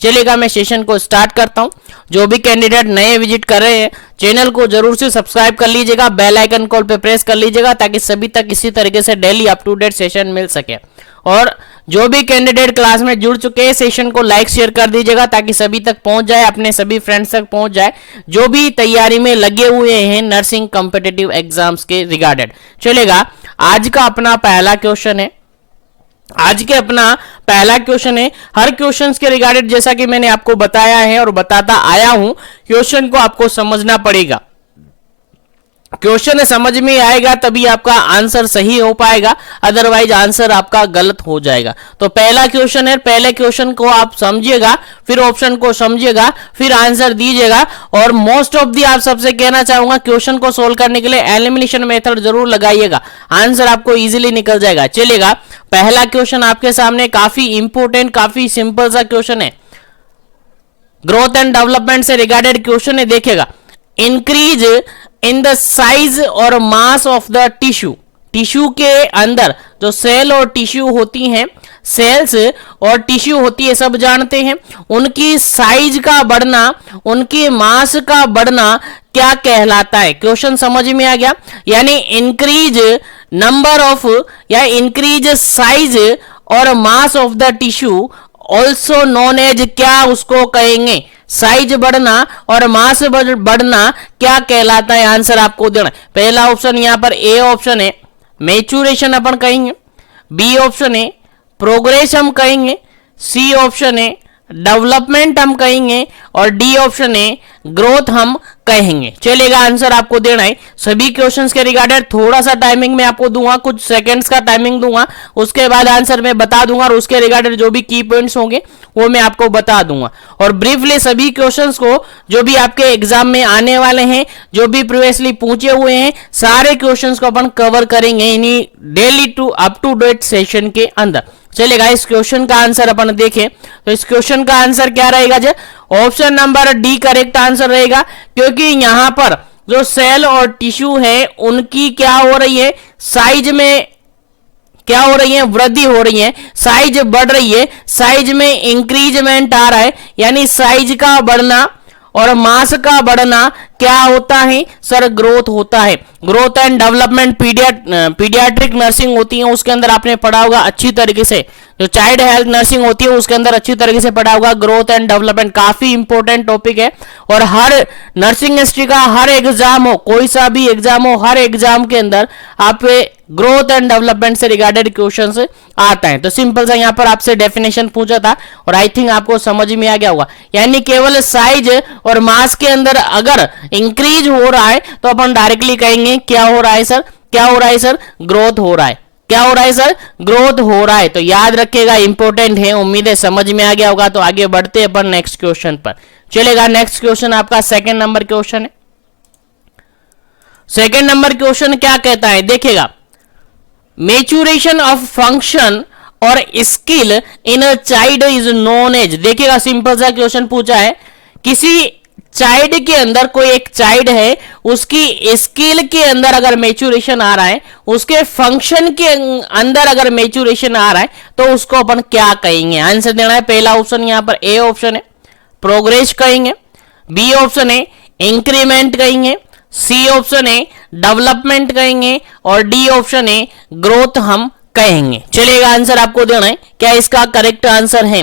चलिएगा मैं सेशन को स्टार्ट करता हूं। जो भी कैंडिडेट नए विजिट कर रहे हैं चैनल को जरूर से सब्सक्राइब कर लीजिएगा, बेल आइकन कॉल पे प्रेस कर लीजिएगा ताकि सभी तक इसी तरीके से daily up to date session मिल सके। और जो भी कैंडिडेट क्लास में जुड़ चुके हैं सेशन को लाइक शेयर कर दीजिएगा ताकि सभी तक पहुंच जाए, अपने सभी फ्रेंड्स तक पहुंच जाए जो भी तैयारी में लगे हुए हैं नर्सिंग कॉम्पिटिटिव एग्जाम्स के रिगार्डेड। चलेगा आज का अपना पहला क्वेश्चन है। आज के अपना पहला क्वेश्चन है, हर क्वेश्चंस के रिगार्डेड जैसा कि मैंने आपको बताया है और बताता आया हूं, क्वेश्चन को आपको समझना पड़ेगा। क्वेश्चन समझ में आएगा तभी आपका आंसर सही हो पाएगा, अदरवाइज आंसर आपका गलत हो जाएगा। तो पहला क्वेश्चन है, पहले क्वेश्चन को आप समझिएगा, फिर ऑप्शन को समझिएगा, फिर आंसर दीजिएगा। और मोस्ट ऑफ दी आप सबसे कहना चाहूंगा क्वेश्चन को सोल्व करने के लिए एलिमिनेशन मेथड जरूर लगाइएगा, आंसर आपको इजीली निकल जाएगा। चलिएगा पहला क्वेश्चन आपके सामने काफी इंपॉर्टेंट, काफी सिंपल सा क्वेश्चन है, ग्रोथ एंड डेवलपमेंट से रिगार्डेड क्वेश्चन है। देखिएगा, इंक्रीज इन द साइज और mass of the tissue, tissue के अंदर जो सेल और टिश्यू होती हैं, सेल्स और टिश्यू होती है सब जानते हैं, उनकी साइज का बढ़ना, उनकी मास का बढ़ना क्या कहलाता है। क्वेश्चन समझ में आ गया, यानी इंक्रीज नंबर ऑफ या इंक्रीज साइज और mass of the tissue also known as, क्या उसको कहेंगे, साइज बढ़ना और मास बढ़ना क्या कहलाता है, आंसर आपको देना। पहला ऑप्शन यहां पर ए ऑप्शन है मैच्योरेशन अपन कहेंगे, बी ऑप्शन है प्रोग्रेस हम कहेंगे, सी ऑप्शन है डेवलपमेंट हम कहेंगे और डी ऑप्शन है ग्रोथ हम कहेंगे। चलेगा आंसर आपको देना है। सभी क्वेश्चंस के रिगार्डेड थोड़ा सा टाइमिंग मैं आपको दूंगा, कुछ सेकंड्स का टाइमिंग दूंगा, उसके बाद आंसर मैं बता दूंगा और उसके रिगार्डेड जो भी की पॉइंट्स होंगे वो मैं आपको बता दूंगा। और ब्रीफली सभी क्वेश्चंस को जो भी आपके एग्जाम में आने वाले हैं, जो भी प्रीवियसली पूछे हुए हैं, सारे क्वेश्चंस को अपन कवर करेंगे इन्हीं daily to up to date session के अंदर। चलेगा इस क्वेश्चन का आंसर अपन देखें तो इस क्वेश्चन का आंसर क्या रहेगा, जो option number D correct answer रहेगा, क्योंकि यहां पर जो सेल और टिश्यू है उनकी क्या हो रही है, साइज में क्या हो रही है, वृद्धि हो रही है, साइज बढ़ रही है, साइज में इंक्रीजमेंट आ रहा है, यानी साइज का बढ़ना और मास का बढ़ना क्या होता है सर, ग्रोथ होता है। Growth and development paediatric nursing होती है, उसके अंदर आपने पढ़ा होगा अच्छी तरीके से, जो चाइल्ड हेल्थ नर्सिंग होती है उसके अंदर अच्छी तरीके से पढ़ा होगा। ग्रोथ एंड डेवलपमेंट काफी इंपॉर्टेंट टॉपिक है और हर नर्सिंग हिस्ट्री का हर एग्जाम हो, कोई सा भी एग्जाम हो, हर एग्जाम के अंदर आप ग्रोथ एंड डेवलपमेंट से रिगार्डेड क्वेश्चंस आता है। तो सिंपल सा यहां पर आपसे डेफिनेशन पूछा था और आई थिंक आपको समझ में आ गया होगा, यानी केवल साइज और मास के अंदर अगर इंक्रीज हो रहा है तो अपन डायरेक्टली कहेंगे क्या हो रहा है सर, क्या हो रहा है सर, ग्रोथ हो रहा है। क्या हो रहा है सर, ग्रोथ हो रहा है। तो याद रखिएगा, इंपॉर्टेंट है, उम्मीद है समझ में आ गया होगा। तो आगे बढ़ते हैं अपन नेक्स्ट क्वेश्चन पर। चलेगा नेक्स्ट क्वेश्चन आपका सेकंड नंबर क्वेश्चन है। सेकंड नंबर क्वेश्चन क्या कहता है, देखिएगा, मैच्योरेशन ऑफ फंक्शन और skill in a child is known as. देखिएगा सिंपल सा क्वेश्चन पूछा है, किसी चाइल्ड के अंदर, कोई एक चाइल्ड है, उसकी स्किल के अंदर अगर मैच्योरेशन आ रहा है, उसके फंक्शन के अंदर अगर मैच्योरेशन आ रहा है तो उसको अपन क्या कहेंगे, आंसर देना है। पहला ऑप्शन यहां पर ए ऑप्शन है प्रोग्रेस कहेंगे, बी ऑप्शन है इंक्रीमेंट कहेंगे, सी ऑप्शन है डेवलपमेंट कहेंगे और डी ऑप्शन है ग्रोथ हम कहेंगे। चलेगा आंसर आपको देना है। क्या इसका करेक्ट आंसर है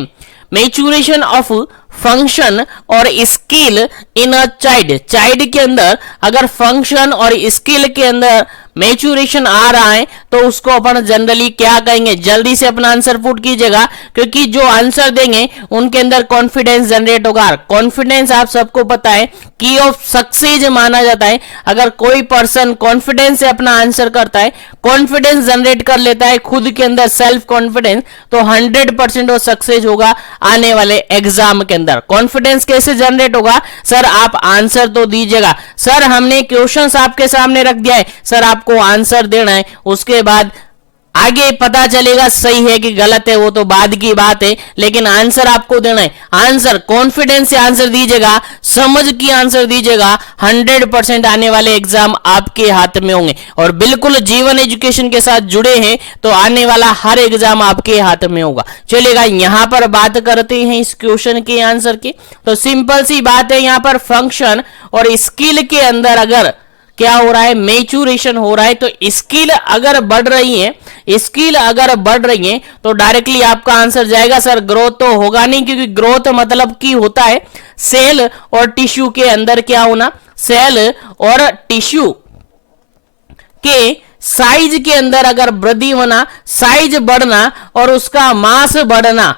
मैच्योरेशन ऑफ फंक्शन और skill in a child, child के अंदर अगर फंक्शन और स्किल के अंदर मैच्योरेशन आ रहा है तो उसको अपन जनरली क्या कहेंगे। जल्दी से अपना आंसर पुट कीजिएगा, क्योंकि जो आंसर देंगे उनके अंदर कॉन्फिडेंस जनरेट होगा। कॉन्फिडेंस आप सबको पता है की ऑफ सक्सेस माना जाता है। अगर कोई पर्सन कॉन्फिडेंस से अपना आंसर करता है, कॉन्फिडेंस जनरेट कर लेता है खुद के अंदर, सेल्फ कॉन्फिडेंस, तो 100% वो सक्सेस होगा आने वाले एग्जाम के अंदर। कॉन्फिडेंस कैसे जनरेट होगा सर, आप आंसर तो दीजिएगा। सर हमने क्वेश्चंस आपके सामने रख दिया है, सर आपको आंसर देना है, उसके बाद आगे पता चलेगा सही है कि गलत है, वो तो बाद की बात है, लेकिन आंसर आपको देना है। आंसर कॉन्फिडेंस से आंसर दीजिएगा, समझ की आंसर दीजिएगा, 100% आने वाले एग्जाम आपके हाथ में होंगे। और बिल्कुल जीवन एजुकेशन के साथ जुड़े हैं तो आने वाला हर एग्जाम आपके हाथ में होगा। चलेगा, यहां पर बात करते हैं इस क्वेश्चन के आंसर की। तो सिंपल सी बात है, यहां पर फंक्शन और स्किल के अंदर अगर क्या हो रहा है, मैच्योरेशन हो रहा है, तो स्किल अगर बढ़ रही है, स्किल अगर बढ़ रही है तो डायरेक्टली आपका आंसर जाएगा सर ग्रोथ तो होगा नहीं, क्योंकि ग्रोथ मतलब की होता है सेल और टिश्यू के अंदर क्या होना, सेल और टिश्यू के साइज के अंदर अगर वृद्धि होना, साइज बढ़ना और उसका मास बढ़ना,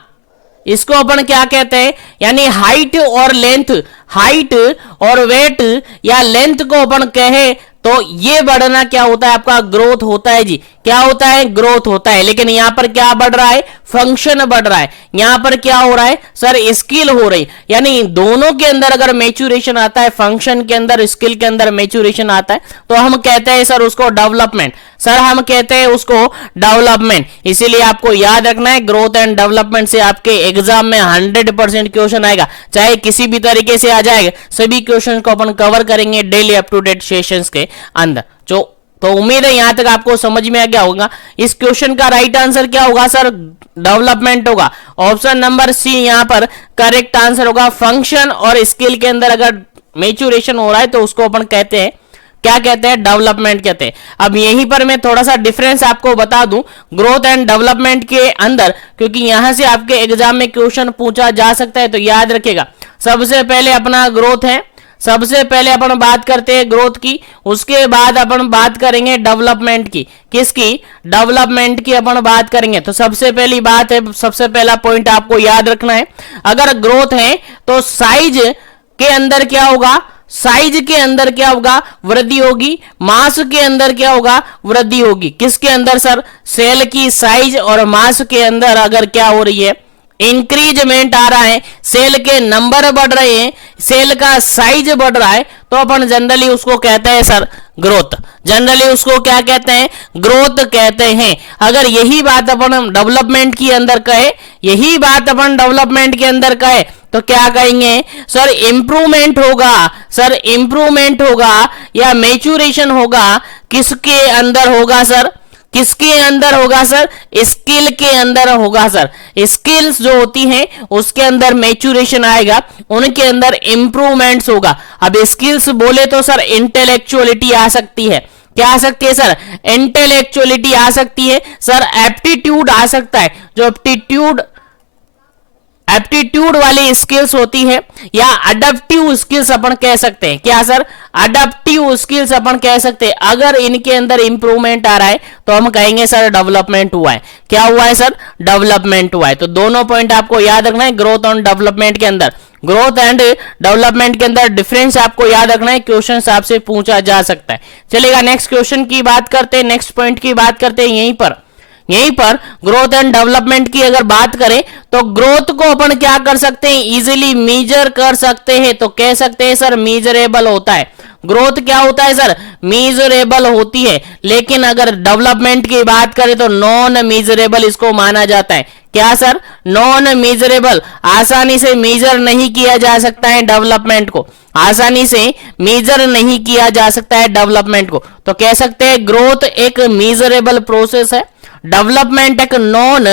इसको अपन क्या कहते हैं, यानी हाइट और लेंथ, हाइट और वेट या लेंथ को अपन कहे तो ये बढ़ना क्या होता है, आपका ग्रोथ होता है जी। क्या होता है, ग्रोथ होता है। लेकिन यहां पर क्या बढ़ रहा है, फंक्शन बढ़ रहा है। यहां पर क्या हो रहा है सर, स्किल हो रही, यानी दोनों के अंदर अगर मैच्योरेशन आता है, फंक्शन के अंदर स्किल के अंदर मैच्योरेशन आता है, तो हम कहते हैं सर उसको डेवलपमेंट, सर हम कहते हैं उसको डेवलपमेंट। इसीलिए आपको याद रखना है, ग्रोथ एंड डेवलपमेंट से आपके एग्जाम में 100% क्वेश्चन आएगा, चाहे किसी भी तरीके से आ जाएगा। सभी क्वेश्चन को अपन कवर करेंगे daily up to date sessions के अंदर। तो उम्मीद है यहां तक आपको समझ में आ गया होगा। इस क्वेश्चन का राइट आंसर क्या होगा सर, डेवलपमेंट होगा। ऑप्शन नंबर सी यहां पर करेक्ट आंसर होगा। फंक्शन और स्किल के अंदर अगर मैच्योरेशन हो रहा है तो उसको अपन कहते हैं, क्या कहते हैं, डेवलपमेंट कहते हैं। अब यहीं पर मैं थोड़ा सा डिफरेंस आपको बता दूं ग्रोथ एंड डेवलपमेंट के अंदर, क्योंकि यहां से आपके एग्जाम में क्वेश्चन पूछा जा सकता है। तो याद रखिएगा, सबसे पहले अपना ग्रोथ है, सबसे पहले अपन बात करते हैं ग्रोथ की, उसके बाद अपन बात करेंगे डेवलपमेंट की। किसकी, डेवलपमेंट की अपन बात करेंगे। तो सबसे पहली बात है, सबसे पहला पॉइंट आपको याद रखना है, अगर ग्रोथ है तो साइज के अंदर क्या होगा, साइज के अंदर क्या होगा, वृद्धि होगी। मास के अंदर क्या होगा, वृद्धि होगी। किसके अंदर सर, सेल की साइज और मास के अंदर अगर क्या हो रही है, इंक्रीजमेंट आ रहा है, सेल के नंबर बढ़ रहे हैं, सेल का साइज बढ़ रहा है, तो अपन जनरली उसको कहते हैं सर ग्रोथ। जनरली उसको क्या कहते हैं, ग्रोथ कहते हैं। अगर यही बात अपन डेवलपमेंट के अंदर कहे, यही बात अपन डेवलपमेंट के अंदर कहे तो क्या कहेंगे सर, इंप्रूवमेंट होगा। सर इंप्रूवमेंट होगा या मैच्योरेशन होगा, किसके अंदर होगा सर, किसके अंदर होगा सर, स्किल के अंदर होगा सर। स्किल्स जो होती हैं उसके अंदर मैच्योरेशन आएगा, उनके अंदर इंप्रूवमेंट्स होगा। अब स्किल्स बोले तो सर इंटेलेक्चुअलिटी आ सकती है, क्या आ सकती है सर, इंटेलेक्चुअलिटी आ सकती है सर, एप्टीट्यूड आ सकता है, जो एप्टीट्यूड वाली स्किल्स होती है, या अडेप्टिव स्किल्स अपन कह सकते हैं। क्या सर, अडेप्टिव स्किल्स अपन कह सकते हैं। अगर इनके अंदर इंप्रूवमेंट आ रहा है तो हम कहेंगे सर डेवलपमेंट हुआ है। क्या हुआ है सर, डेवलपमेंट हुआ है। तो दोनों पॉइंट आपको याद रखना है ग्रोथ और डेवलपमेंट के अंदर। ग्रोथ एंड डेवलपमेंट के अंदर डिफरेंस आपको याद रखना है, क्वेश्चन आपसे पूछा जा सकता है। चलेगा, नेक्स्ट क्वेश्चन की बात करते हैं, नेक्स्ट पॉइंट की बात करते हैं। यहीं पर ग्रोथ एंड डेवलपमेंट की अगर बात करें तो ग्रोथ को अपन क्या कर सकते हैं, इजीली मेजर कर सकते हैं। तो कह सकते हैं सर मेजरेबल होता है। ग्रोथ क्या होता है सर, मेजरेबल होती है। लेकिन अगर डेवलपमेंट की बात करें तो नॉन मेजरेबल इसको माना जाता है। क्या सर, नॉन मेजरेबल, आसानी से मेजर नहीं किया जा सकता है डेवलपमेंट को, आसानी से मेजर नहीं किया जा सकता है डेवलपमेंट को। तो कह सकते हैं ग्रोथ एक मेजरेबल प्रोसेस है, डेवलपमेंट एक नॉन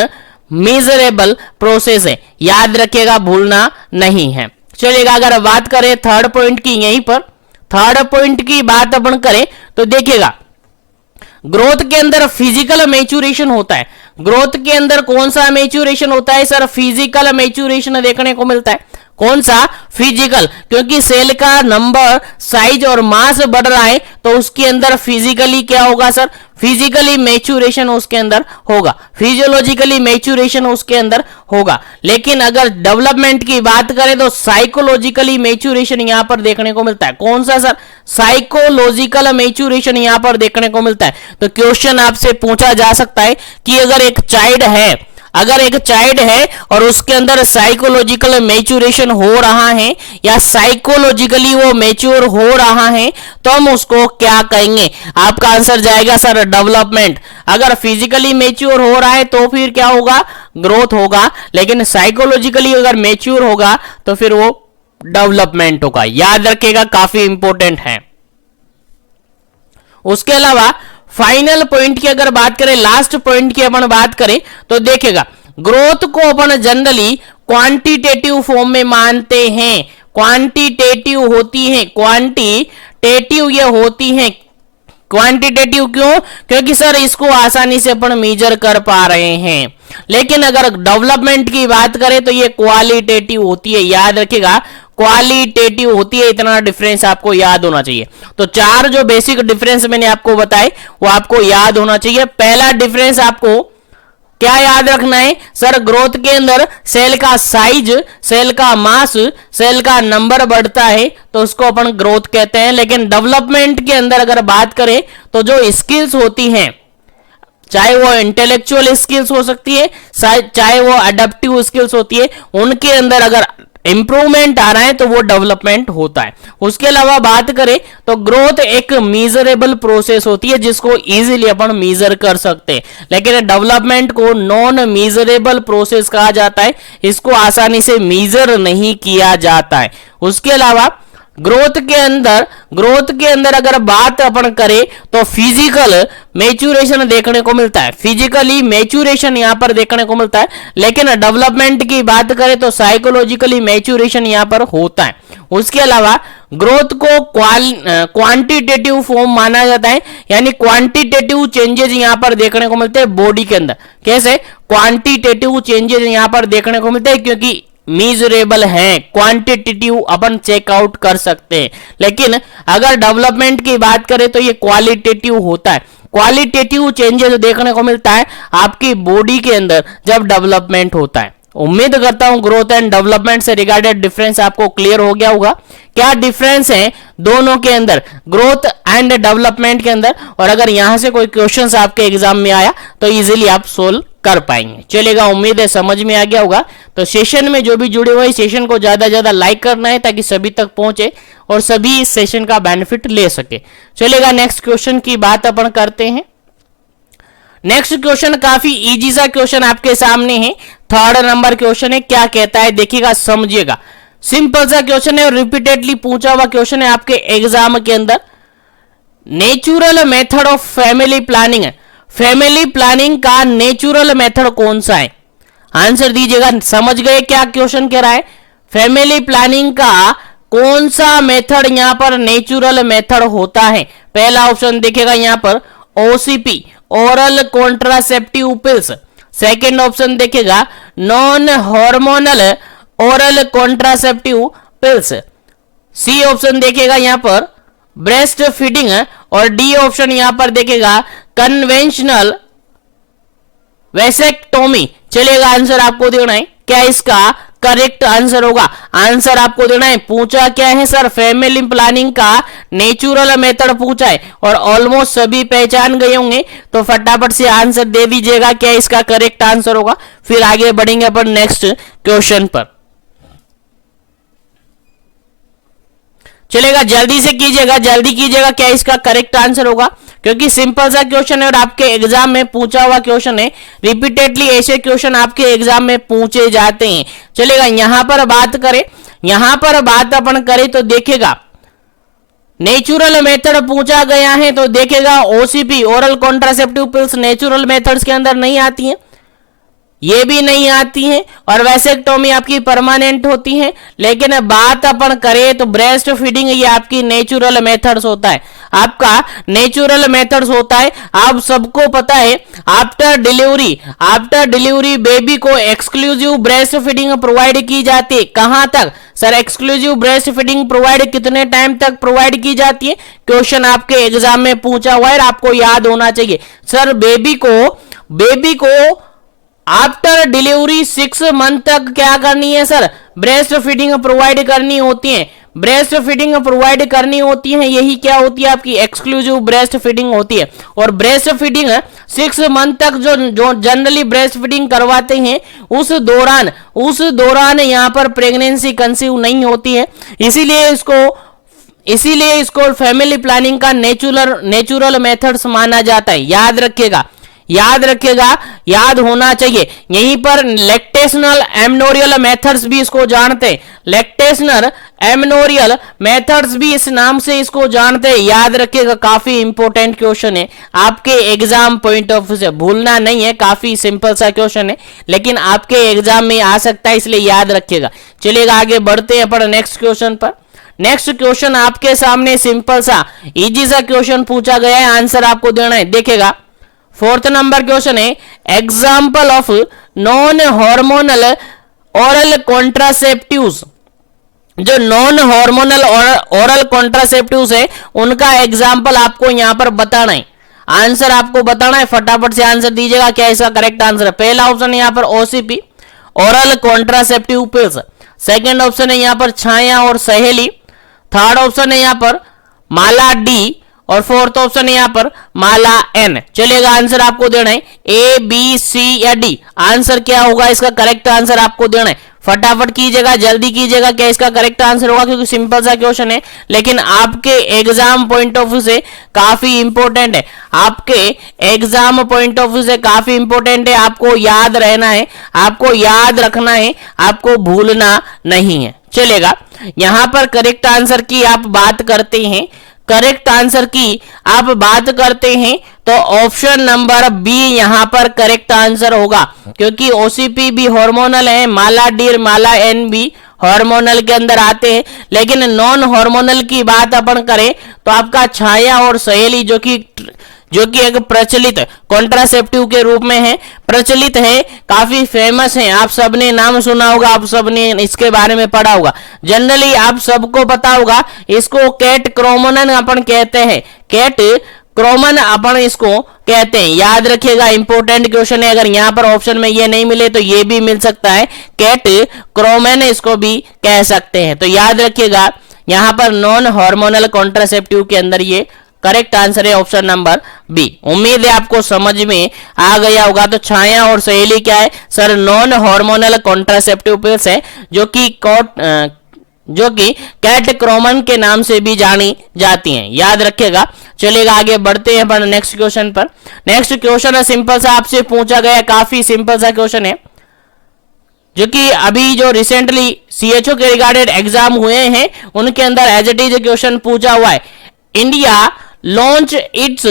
मेजरेबल प्रोसेस है। याद रखिएगा, भूलना नहीं है। चलिएगा, अगर बात करें थर्ड पॉइंट की, यहीं पर थर्ड पॉइंट की बात अपन करें तो देखिएगा, ग्रोथ के अंदर फिजिकल मैच्योरेशन होता है। ग्रोथ के अंदर कौन सा मैच्योरेशन होता है सर, फिजिकल मैच्योरेशन देखने को मिलता है। कौन सा, फिजिकल, क्योंकि सेल का नंबर, साइज और मास बढ़ रहा है तो उसके अंदर फिजिकली क्या होगा सर, फिजिकली मैच्योरेशन उसके अंदर होगा, फिजियोलॉजिकली मैच्योरेशन उसके अंदर होगा। लेकिन अगर डेवलपमेंट की बात करें तो साइकोलॉजिकली मैच्योरेशन यहां पर देखने को मिलता है। कौन सा सर, साइकोलॉजिकल मैच्योरेशन यहां पर देखने को मिलता है। तो क्वेश्चन आपसे पूछा जा सकता है कि अगर एक चाइल्ड है, अगर एक चाइल्ड है और उसके अंदर साइकोलॉजिकल मैच्योरेशन हो रहा है या साइकोलॉजिकली वो मैच्योर हो रहा है तो हम उसको क्या कहेंगे? आपका आंसर जाएगा सर डेवलपमेंट। अगर फिजिकली मैच्योर हो रहा है तो फिर क्या होगा? ग्रोथ होगा। लेकिन साइकोलॉजिकली अगर मैच्योर होगा तो फिर वो डेवलपमेंट होगा। याद रखिएगा, काफी इंपॉर्टेंट है। उसके अलावा फाइनल पॉइंट की अगर बात करें, लास्ट पॉइंट की अपन बात करें तो देखिएगा, ग्रोथ को अपन जनरली क्वांटिटेटिव फॉर्म में मानते हैं। क्वांटिटेटिव होती है, क्वांटिटेटिव ये होती है। क्वांटिटेटिव क्यों? क्योंकि सर इसको आसानी से अपन मेजर कर पा रहे हैं। लेकिन अगर डेवलपमेंट की बात करें तो ये क्वालिटेटिव होती है। याद रखिएगा, क्वालिटेटिव होती है। इतना डिफरेंस आपको याद होना चाहिए। तो चार जो बेसिक डिफरेंस मैंने आपको बताए वो आपको याद होना चाहिए। पहला डिफरेंस आपको क्या याद रखना है? सर ग्रोथ के अंदर सेल का साइज, सेल का मास, सेल का नंबर बढ़ता है तो उसको अपन ग्रोथ कहते हैं। लेकिन डेवलपमेंट के अंदर अगर बात करें तो जो स्किल्स होती हैं, चाहे वो इंटेलेक्चुअल स्किल्स हो सकती है, चाहे वो अडेप्टिव स्किल्स होती है, उनके अंदर अगर इंप्रूवमेंट आ रहा है तो वो डेवलपमेंट होता है। उसके अलावा बात करें तो ग्रोथ एक मीजरेबल प्रोसेस होती है जिसको इजीली अपन मीजर कर सकते हैं। लेकिन डेवलपमेंट को नॉन मीजरेबल प्रोसेस कहा जाता है, इसको आसानी से मीजर नहीं किया जाता है। उसके अलावा ग्रोथ के अंदर अगर बात अपन करें तो फिजिकल मैच्योरेशन देखने को मिलता है, फिजिकली मैच्योरेशन यहां पर देखने को मिलता है। लेकिन डेवलपमेंट की बात करें तो साइकोलॉजिकली मैच्योरेशन यहां पर होता है। उसके अलावा ग्रोथ को क्वांटिटेटिव फॉर्म माना जाता है, यानी क्वांटिटेटिव चेंजेस यहां पर देखने को मिलते हैं बॉडी के अंदर। कैसे क्वांटिटेटिव चेंजेस यहां पर देखने को मिलते हैं? क्योंकि मीजरेबल है, क्वांटिटेटिव अपन चेकआउट कर सकते हैं। लेकिन अगर डेवलपमेंट की बात करें तो ये क्वालिटेटिव होता है। क्वालिटेटिव चेंजेस देखने को मिलता है आपकी बॉडी के अंदर जब डेवलपमेंट होता है। उम्मीद करता हूं ग्रोथ एंड डेवलपमेंट से रिगार्डेड डिफरेंस आपको क्लियर हो गया होगा। क्या डिफरेंस है दोनों के अंदर, ग्रोथ एंड डेवलपमेंट के अंदर। और अगर यहां से कोई क्वेश्चंस आपके एग्जाम में आया तो इजीली आप सोल्व कर पाएंगे। चलेगा, उम्मीद है समझ में आ गया होगा। तो सेशन में जो भी जुड़े हुए सेशन को ज्यादा ज्यादा लाइक करना है ताकि सभी तक पहुंचे और सभी इस सेशन का बेनिफिट ले सके। चलेगा, नेक्स्ट क्वेश्चन की बात अपन करते हैं। नेक्स्ट क्वेश्चन काफी इजी सा क्वेश्चन आपके सामने है। थर्ड नंबर क्वेश्चन है, क्या कहता है देखिएगा, समझिएगा। सिंपल सा क्वेश्चन है और रिपीटेडली पूछा हुआ क्वेश्चन है आपके एग्जाम के अंदर। Natural method of family planning, family planning का नेचुरल मेथड कौन सा है? आंसर दीजिएगा। समझ गए क्या क्वेश्चन कह रहा है? फैमिली प्लानिंग का कौन सा मेथड यहां पर नेचुरल मेथड होता है? पहला ऑप्शन देखिएगा यहां पर OCP, oral contraceptive pills. Second option देखिएगा non hormonal oral contraceptive pills. C option देखिएगा यहां पर ब्रेस्ट फीडिंग। और डी ऑप्शन यहां पर देखिएगा कन्वेंशनल वेसेक्टोमी। चलेगा, आंसर आपको देना है। क्या इसका करेक्ट आंसर होगा? आंसर आपको देना है। पूछा क्या है सर? फैमिली प्लानिंग का नेचुरल मेथड पूछा है और ऑलमोस्ट सभी पहचान गए होंगे तो फटाफट से आंसर दे दीजिएगा क्या इसका करेक्ट आंसर होगा। फिर आगे बढ़ेंगे अपन नेक्स्ट क्वेश्चन पर। चलेगा, जल्दी से कीजिएगा, जल्दी कीजिएगा क्या इसका करेक्ट आंसर होगा, क्योंकि सिंपल सा क्वेश्चन है और आपके एग्जाम में पूछा हुआ क्वेश्चन है। रिपीटेडली ऐसे क्वेश्चन आपके एग्जाम में पूछे जाते हैं। चलेगा, यहां पर बात करें, यहां पर बात अपन करें तो देखेगा नेचुरल मेथड पूछा गया है तो देखेगा OCP oral contraceptive pills natural methods के अंदर नहीं आती हैं, ये भी नहीं आती है। और वैसेक्टोमी आपकी परमानेंट होती है। लेकिन बात अपन करें तो ब्रेस्ट फीडिंग ये आपकी नेचुरल मेथड्स होता है, आपका नेचुरल मेथड्स होता है। आप सबको पता है आफ्टर डिलीवरी बेबी को एक्सक्लूसिव ब्रेस्ट फीडिंग प्रोवाइड की जाती है। कहां तक sir? Exclusive breast feeding provide कितने टाइम तक प्रोवाइड की जाती है? क्वेश्चन आपके एग्जाम में पूछा हुआ है, आपको याद होना चाहिए। सर बेबी को आफ्टर डिलीवरी 6 मंथ तक क्या करनी है सर? ब्रेस्ट फीडिंग प्रोवाइड करनी होती है। ब्रेस्ट फीडिंग प्रोवाइड करनी होती है, यही क्या होती है आपकी एक्सक्लूसिव ब्रेस्ट फीडिंग होती है। और ब्रेस्ट फीडिंग 6 मंथ तक जो जनरली ब्रेस्ट फीडिंग करवाते हैं उस दौरान यहाँ पर प्रेगनेंसी कंसीव नहीं होती है, इसीलिए इसको फैमिली प्लानिंग का नेचुरल मेथड्स माना जाता है। याद रखिएगा, याद होना चाहिए। यहीं पर लैक्टेशनल एमनोरियल मेथड्स भी इसको जानते हैं, लैक्टेशनल एमनोरियल मेथड्स भी इस नाम से इसको जानते हैं। याद रखिएगा, काफी इंपॉर्टेंट क्वेश्चन है आपके एग्जाम पॉइंट ऑफ व्यू से, भूलना नहीं है। काफी सिंपल सा क्वेश्चन है लेकिन आपके एग्जाम में आ सकता है, इसलिए याद रखिएगा। चलिएगा आगे बढ़ते हैं पर नेक्स्ट क्वेश्चन पर। नेक्स्ट क्वेश्चन आपके सामने सिंपल सा इजी सा क्वेश्चन पूछा गया है, आंसर आपको देना है। देखिएगा 4th नंबर क्वेश्चन है, example of non hormonal oral contraceptives. जो नॉन हार्मोनल ओरल कॉन्ट्रासेप्टिव्स है उनका एग्जाम्पल आपको यहां पर बताना है, आंसर आपको बताना है। फटाफट से आंसर दीजिएगा, क्या इसका करेक्ट आंसर है। पहला ऑप्शन है यहां पर OCP, oral contraceptive pills. Second option है यहां पर छाया और सहेली। थर्ड ऑप्शन है यहां पर माला डी और फोर्थ ऑप्शन है यहां पर माला एन। चलिएगा आंसर आपको देना है ए बी सी या डी। आंसर क्या होगा, इसका करेक्ट आंसर आपको देना है। फटाफट कीजिएगा, जल्दी कीजिएगा, क्या इसका करेक्ट आंसर होगा, क्योंकि सिंपल सा क्वेश्चन है लेकिन आपके एग्जाम पॉइंट ऑफ व्यू से काफी इंपॉर्टेंट है। आपके एग्जाम पॉइंट ऑफ व्यू से काफी इंपॉर्टेंट है, आपको याद रहना है, आपको याद रखना है, आपको भूलना नहीं है। चलेगा, यहां पर करेक्ट आंसर की आप बात करते हैं, करेक्ट आंसर की आप बात करते हैं तो ऑप्शन नंबर बी यहां पर करेक्ट आंसर होगा, क्योंकि ओसीपी भी हार्मोनल है, माला डी माला एन भी हार्मोनल के अंदर आते हैं। लेकिन नॉन हार्मोनल की बात अपन करें तो आपका छाया और सहेली जो कि एक प्रचलित कॉन्ट्रासेप्टिव के रूप में है, प्रचलित है, काफी फेमस है, आप सबने नाम सुना होगा, आप सबने इसके बारे में पढ़ा होगा, जनरली आप सबको पता होगा। इसको कैट क्रोमोनन अपन कहते हैं, कैट क्रोमन अपन इसको कहते हैं। याद रखिएगा, इंपॉर्टेंट क्वेश्चन है, अगर यहां पर ऑप्शन में ये नहीं मिले तो ये भी मिल सकता है, कैट क्रोमन इसको भी कह सकते हैं। तो याद रखिएगा, यहां पर नॉन हार्मोनल कॉन्ट्रासेप्टिव के अंदर ये करेक्ट आंसर है ऑप्शन नंबर बी। उम्मीद है आपको समझ में आ गया होगा। तो छाया और सहेली क्या है sir, non hormonal contraceptive pills है जो कि कैट क्रोमन के नाम से भी जानी जाती हैं, याद रखिएगा। चलिएगा आगे बढ़ते हैं पर नेक्स्ट क्वेश्चन पर। नेक्स्ट क्वेश्चन है सिंपल सा आपसे पूछा गया, काफी सिंपल सा क्वेश्चन है जो कि अभी जो रिसेंटली सीएचओ के रिगार्डेड एग्जाम हुए हैं उनके अंदर एज इट इज क्वेश्चन पूछा हुआ है। India launch its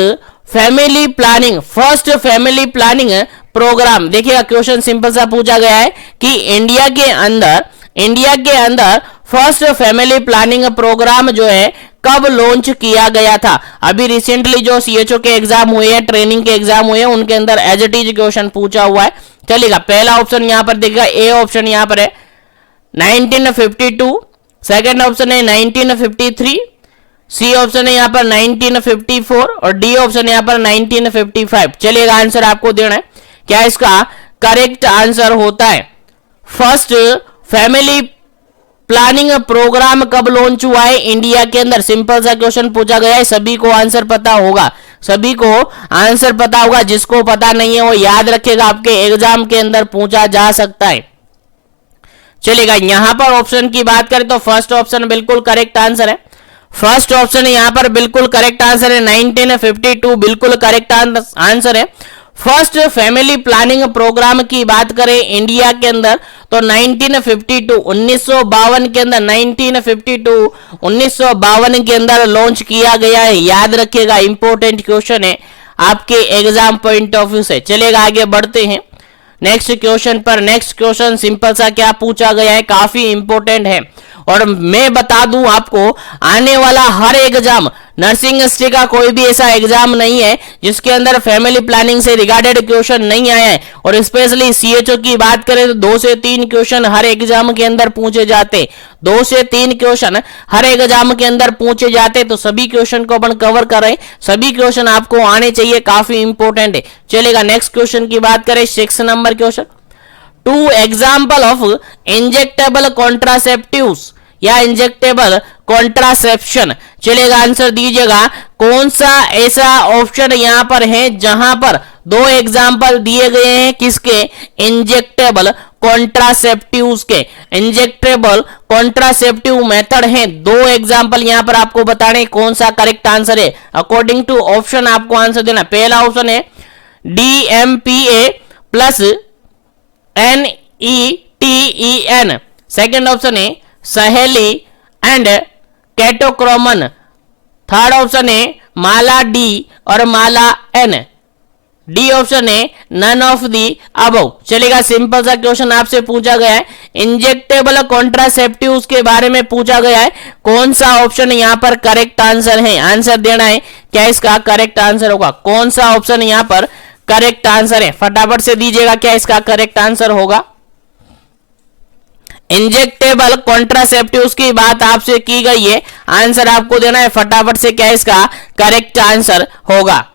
family planning, first family planning program. देखिएगा क्वेश्चन सिंपल सा पूछा गया है कि इंडिया के अंदर फर्स्ट फैमिली प्लानिंग प्रोग्राम जो है कब लॉन्च किया गया था। अभी रिसेंटली जो सीएचओ के एग्जाम हुए हैं, ट्रेनिंग के एग्जाम हुए हैं, उनके अंदर एज इट इज क्वेश्चन पूछा हुआ है। चलिएगा, पहला ऑप्शन यहां पर देखिएगा, ए ऑप्शन यहां पर है 1952, सेकेंड ऑप्शन है 1953, सी ऑप्शन है यहां पर 1954 और डी ऑप्शन यहां पर 1955। चलिएगा आंसर आपको देना है, क्या इसका करेक्ट आंसर होता है फर्स्ट फैमिली प्लानिंग प्रोग्राम कब लॉन्च हुआ है इंडिया के अंदर। सिंपल सा क्वेश्चन पूछा गया है, सभी को आंसर पता होगा, सभी को आंसर पता होगा, जिसको पता नहीं है वो याद रखेगा, आपके एग्जाम के अंदर पूछा जा सकता है। चलिएगा, यहां पर ऑप्शन की बात करें तो फर्स्ट ऑप्शन बिल्कुल करेक्ट आंसर है, फर्स्ट ऑप्शन यहां पर बिल्कुल करेक्ट आंसर है, 1952 बिल्कुल करेक्ट आंसर है। फर्स्ट फैमिली प्लानिंग प्रोग्राम की बात करें इंडिया के अंदर तो 1952 1952 के अंदर 1952 1952 के अंदर लॉन्च किया गया है। याद रखिएगा, इंपॉर्टेंट क्वेश्चन है आपके एग्जाम पॉइंट ऑफ व्यू से। चलिएगा आगे बढ़ते हैं नेक्स्ट क्वेश्चन पर। नेक्स्ट क्वेश्चन सिंपल सा क्या पूछा गया है, काफी इंपॉर्टेंट है और मैं बता दूं आपको, आने वाला हर एग्जाम, नर्सिंग हिस्ट्री का कोई भी ऐसा एग्जाम नहीं है जिसके अंदर फैमिली प्लानिंग से रिगार्डेड क्वेश्चन नहीं आया है। और स्पेशली सीएचओ की बात करें तो 2 से 3 क्वेश्चन हर एग्जाम के अंदर पूछे जाते, 2 से 3 क्वेश्चन हर एग्जाम के अंदर पूछे जाते। तो सभी क्वेश्चन को अपन कवर कर रहे हैं, सभी क्वेश्चन आपको आने चाहिए, काफी इंपॉर्टेंट है। चलेगा, नेक्स्ट क्वेश्चन की बात करें, 6 number question, 2 example of injectable contraceptives. या इंजेक्टेबल कॉन्ट्रासेप्शन। चलेगा, आंसर दीजिएगा कौन सा ऐसा ऑप्शन यहां पर है जहां पर दो एग्जाम्पल दिए गए हैं किसके, इंजेक्टेबल कॉन्ट्रासेप्टिव्स के। इंजेक्टेबल कॉन्ट्रासेप्टिव मेथड है, दो एग्जाम्पल यहां पर आपको बताने कौन सा करेक्ट आंसर है। अकॉर्डिंग टू ऑप्शन आपको आंसर देना। पहला ऑप्शन है DMPA plus NETEN। Second option है सहेली एंड कैटोक्रोमन। थर्ड ऑप्शन है माला डी और माला एन। डी ऑप्शन है नन ऑफ दी अबव। चलेगा, सिंपल सा क्वेश्चन आपसे पूछा गया है, इंजेक्टेबल कॉन्ट्रासेप्टिव के बारे में पूछा गया है, कौन सा ऑप्शन यहां पर करेक्ट आंसर है, आंसर देना है क्या इसका करेक्ट आंसर होगा, कौन सा ऑप्शन यहां पर करेक्ट आंसर है, फटाफट से दीजिएगा क्या इसका करेक्ट आंसर होगा। इंजेक्टेबल कॉन्ट्रासेप्टिव्स की बात आपसे की गई है, आंसर आपको देना है फटाफट से क्या इसका करेक्ट आंसर होगा।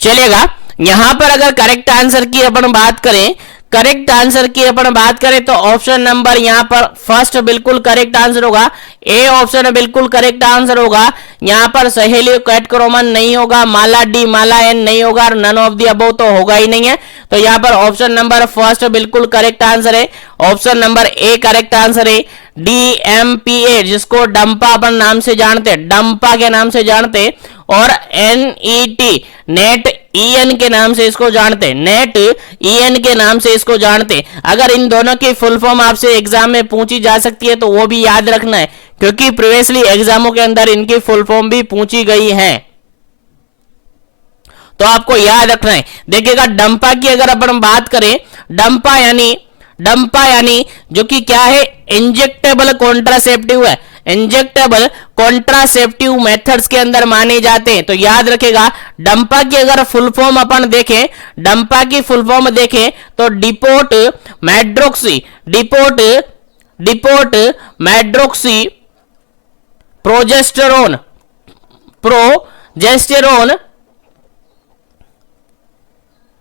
चलेगा, यहां पर अगर करेक्ट आंसर की अपन बात करें, करेक्ट आंसर की अपन बात करें तो ऑप्शन नंबर यहां पर फर्स्ट बिल्कुल करेक्ट आंसर होगा, ए ऑप्शन बिल्कुल करेक्ट आंसर होगा। यहां पर सहेली कैटक्रोमन नहीं होगा, माला डी माला एन नहीं होगा और नन ऑफ दी अबव तो होगा ही नहीं है। तो यहां पर ऑप्शन नंबर फर्स्ट बिल्कुल करेक्ट आंसर है, option number A correct answer है। DMPA जिसको डंपा अपन नाम से जानते, डंपा के नाम से जानते, और NET नेट EN के नाम से इसको जानते, नेट EN के नाम से इसको जानते। अगर इन दोनों की फुल फॉर्म आपसे एग्जाम में पूछी जा सकती है तो वो भी याद रखना है, क्योंकि प्रीवियसली एग्जामों के अंदर इनकी फुल फॉर्म भी पूछी गई है, तो आपको याद रखना है। देखिएगा, डंपा की अगर अपन बात करें, डंपा यानी जो कि क्या है, इंजेक्टेबल कॉन्ट्रासेप्टिव है, इंजेक्टेबल कॉन्ट्रासेप्टिव मेथड्स के अंदर माने जाते हैं। तो याद रखेगा, डंपा की अगर फुल फॉर्म अपन देखें, डंपा की फुल फॉर्म देखें तो डिपोट मेड्रोक्सी प्रोजेस्टेरोन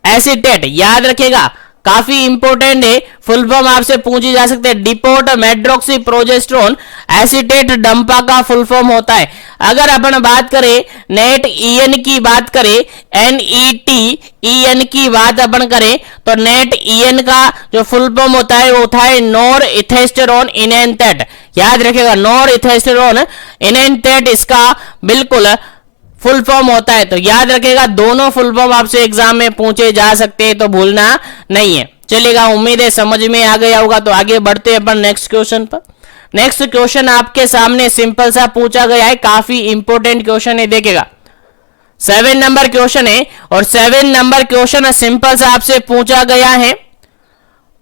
एसिटेट। याद रखेगा, काफी इंपॉर्टेंट है, फुल फॉर्म आपसे पूछी जा सकते हैं, depot medroxyprogesterone acetate Dampa का फुल फॉर्म होता है। अगर अपन बात करें नेट EN की बात करें, NETEN की बात अपन करें तो नेट EN का जो फुल फॉर्म होता है वो होता है नॉर इथेस्टेरोन इनेंथेट। याद रखेगा, नॉर इथेस्टेरोन इनेंथेट इसका बिल्कुल फुल फॉर्म होता है। तो याद रखेगा, दोनों फुल फॉर्म आपसे एग्जाम में पूछे जा सकते हैं, तो भूलना नहीं है। चलेगा, उम्मीद है समझ में आ गया होगा। तो आगे बढ़ते हैं अपन नेक्स्ट क्वेश्चन पर। नेक्स्ट क्वेश्चन आपके सामने सिंपल सा पूछा गया है, काफी इंपॉर्टेंट क्वेश्चन है। देखिएगा, 7 नंबर क्वेश्चन है और 7 नंबर क्वेश्चन सिंपल सा आपसे पूछा गया है,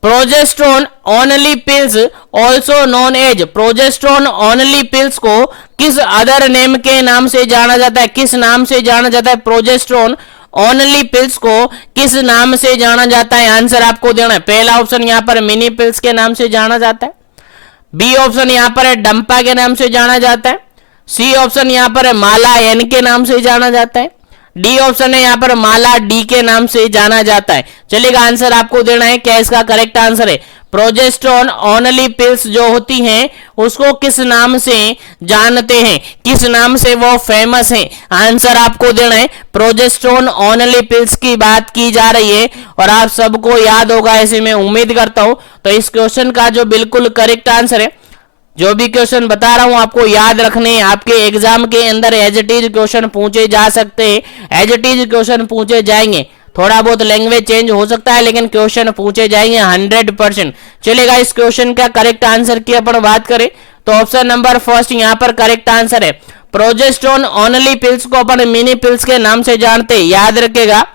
progesterone only pills also known as. Progesterone only pills को किस अदर नेम के नाम से जाना जाता है, किस नाम से जाना जाता है, प्रोजेस्टेरोन ओनली पिल्स को किस नाम से जाना जाता है, आंसर आपको देना है। पहला ऑप्शन यहां पर मिनी पिल्स के नाम से जाना जाता है, बी ऑप्शन यहां पर है डंपा के नाम से जाना जाता है, सी ऑप्शन यहां पर है माला एन के नाम से जाना जाता है, डी ऑप्शन है यहां पर माला डी के नाम से जाना जाता है। चलेगा, आंसर आपको देना है क्या इसका करेक्ट आंसर है। प्रोजेस्टेरोन ओनली पिल्स जो होती हैं उसको किस नाम से जानते हैं, किस नाम से वो फेमस है, आंसर आपको देना है। प्रोजेस्टेरोन ओनली पिल्स की बात की जा रही है और आप सबको याद होगा ऐसे मैं उम्मीद करता हूं। तो इस क्वेश्चन का जो बिल्कुल करेक्ट आंसर है, जो भी क्वेश्चन बता रहा हूं आपको याद रखने हैं, आपके एग्जाम के अंदर एज इट इज क्वेश्चन पूछे जा सकते हैं, एज इट इज क्वेश्चन पूछे जाएंगे, थोड़ा बहुत लैंग्वेज चेंज हो सकता है लेकिन क्वेश्चन पूछे जाएंगे 100%। चलेगा, इस क्वेश्चन का करेक्ट आंसर की अपन बात करें तो ऑप्शन नंबर फर्स्ट यहां पर करेक्ट आंसर है। प्रोजेस्टेरोन ओनली पिल्स को अपन मिनी पिल्स के नाम से जानते हैं। याद रखेगा,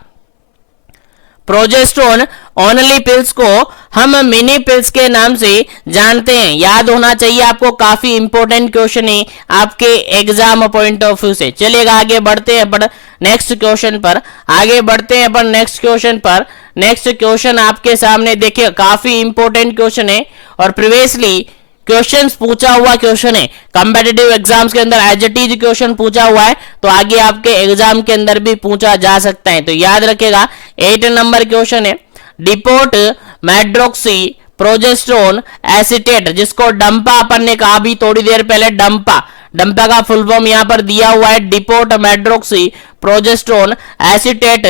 प्रोजेस्टेरोन ओनली पिल्स को हम मिनी पिल्स के नाम से जानते हैं, याद होना चाहिए आपको, काफी इंपॉर्टेंट क्वेश्चन है आपके एग्जाम पॉइंट ऑफ व्यू से। चलिएगा, आगे बढ़ते हैं अपन नेक्स्ट क्वेश्चन पर, आगे बढ़ते हैं अपन नेक्स्ट क्वेश्चन पर। नेक्स्ट क्वेश्चन आपके सामने देखिए, काफी इंपॉर्टेंट क्वेश्चन है और प्रीवियसली क्वेश्चंस पूछा हुआ क्वेश्चन है, कॉम्पिटिटिव एग्जाम्स के अंदर एज इट इज क्वेश्चन पूछा हुआ है, तो आगे आपके एग्जाम के अंदर भी पूछा जा सकता है। तो याद रखेगा, 8 नंबर क्वेश्चन है, डिपोट मेड्रोक्सी प्रोजेस्टेरोन एसिटेट, जिसको डंपा अपन ने कहा भी थोड़ी देर पहले, डंपा। डंपा का फुल फॉर्म यहां पर दिया हुआ है depot medroxyprogesterone acetate.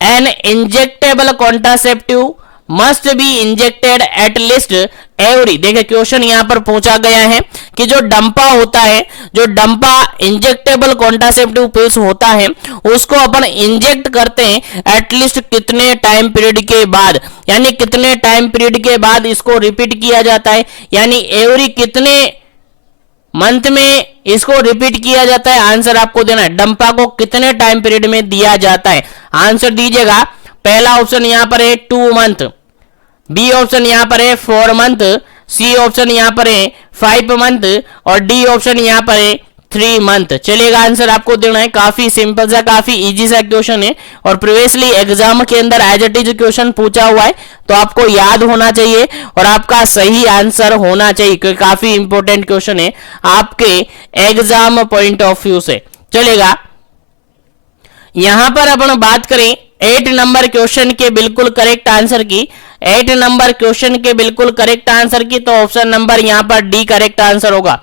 An injectable contraceptive must be injected at least every. देखिए क्वेश्चन यहां पर पूछा गया है कि जो डंपा होता है, जो डंपा इंजेक्टेबल कॉन्ट्रासेप्टिव पिल्स होता है, उसको अपन इंजेक्ट करते हैं एटलीस्ट कितने टाइम पीरियड के बाद, यानी कितने टाइम पीरियड के बाद इसको रिपीट किया जाता है, यानी एवरी कितने मंथ में इसको रिपीट किया जाता है। आंसर आपको देना है, डंपा को कितने टाइम पीरियड में दिया जाता है। आंसर दीजिएगा। पहला ऑप्शन यहां पर है 2 मंथ, बी ऑप्शन यहां पर है 4 मंथ, सी ऑप्शन यहां पर है 5 मंथ और डी ऑप्शन यहां पर है 3 मंथ। चलेगा, आंसर आपको देना है। काफी सिंपल सा, काफी इजी सा क्वेश्चन है और प्रीवियसली एग्जाम के अंदर एज इट इज क्वेश्चन पूछा हुआ है, तो आपको याद होना चाहिए और आपका सही आंसर होना चाहिए, क्योंकि काफी इंपॉर्टेंट क्वेश्चन है आपके एग्जाम पॉइंट ऑफ व्यू से। चलेगा, यहां पर अपन बात करें 8 नंबर क्वेश्चन के बिल्कुल करेक्ट आंसर की, 8 नंबर क्वेश्चन के बिल्कुल करेक्ट आंसर की, तो ऑप्शन नंबर यहां पर डी करेक्ट आंसर होगा।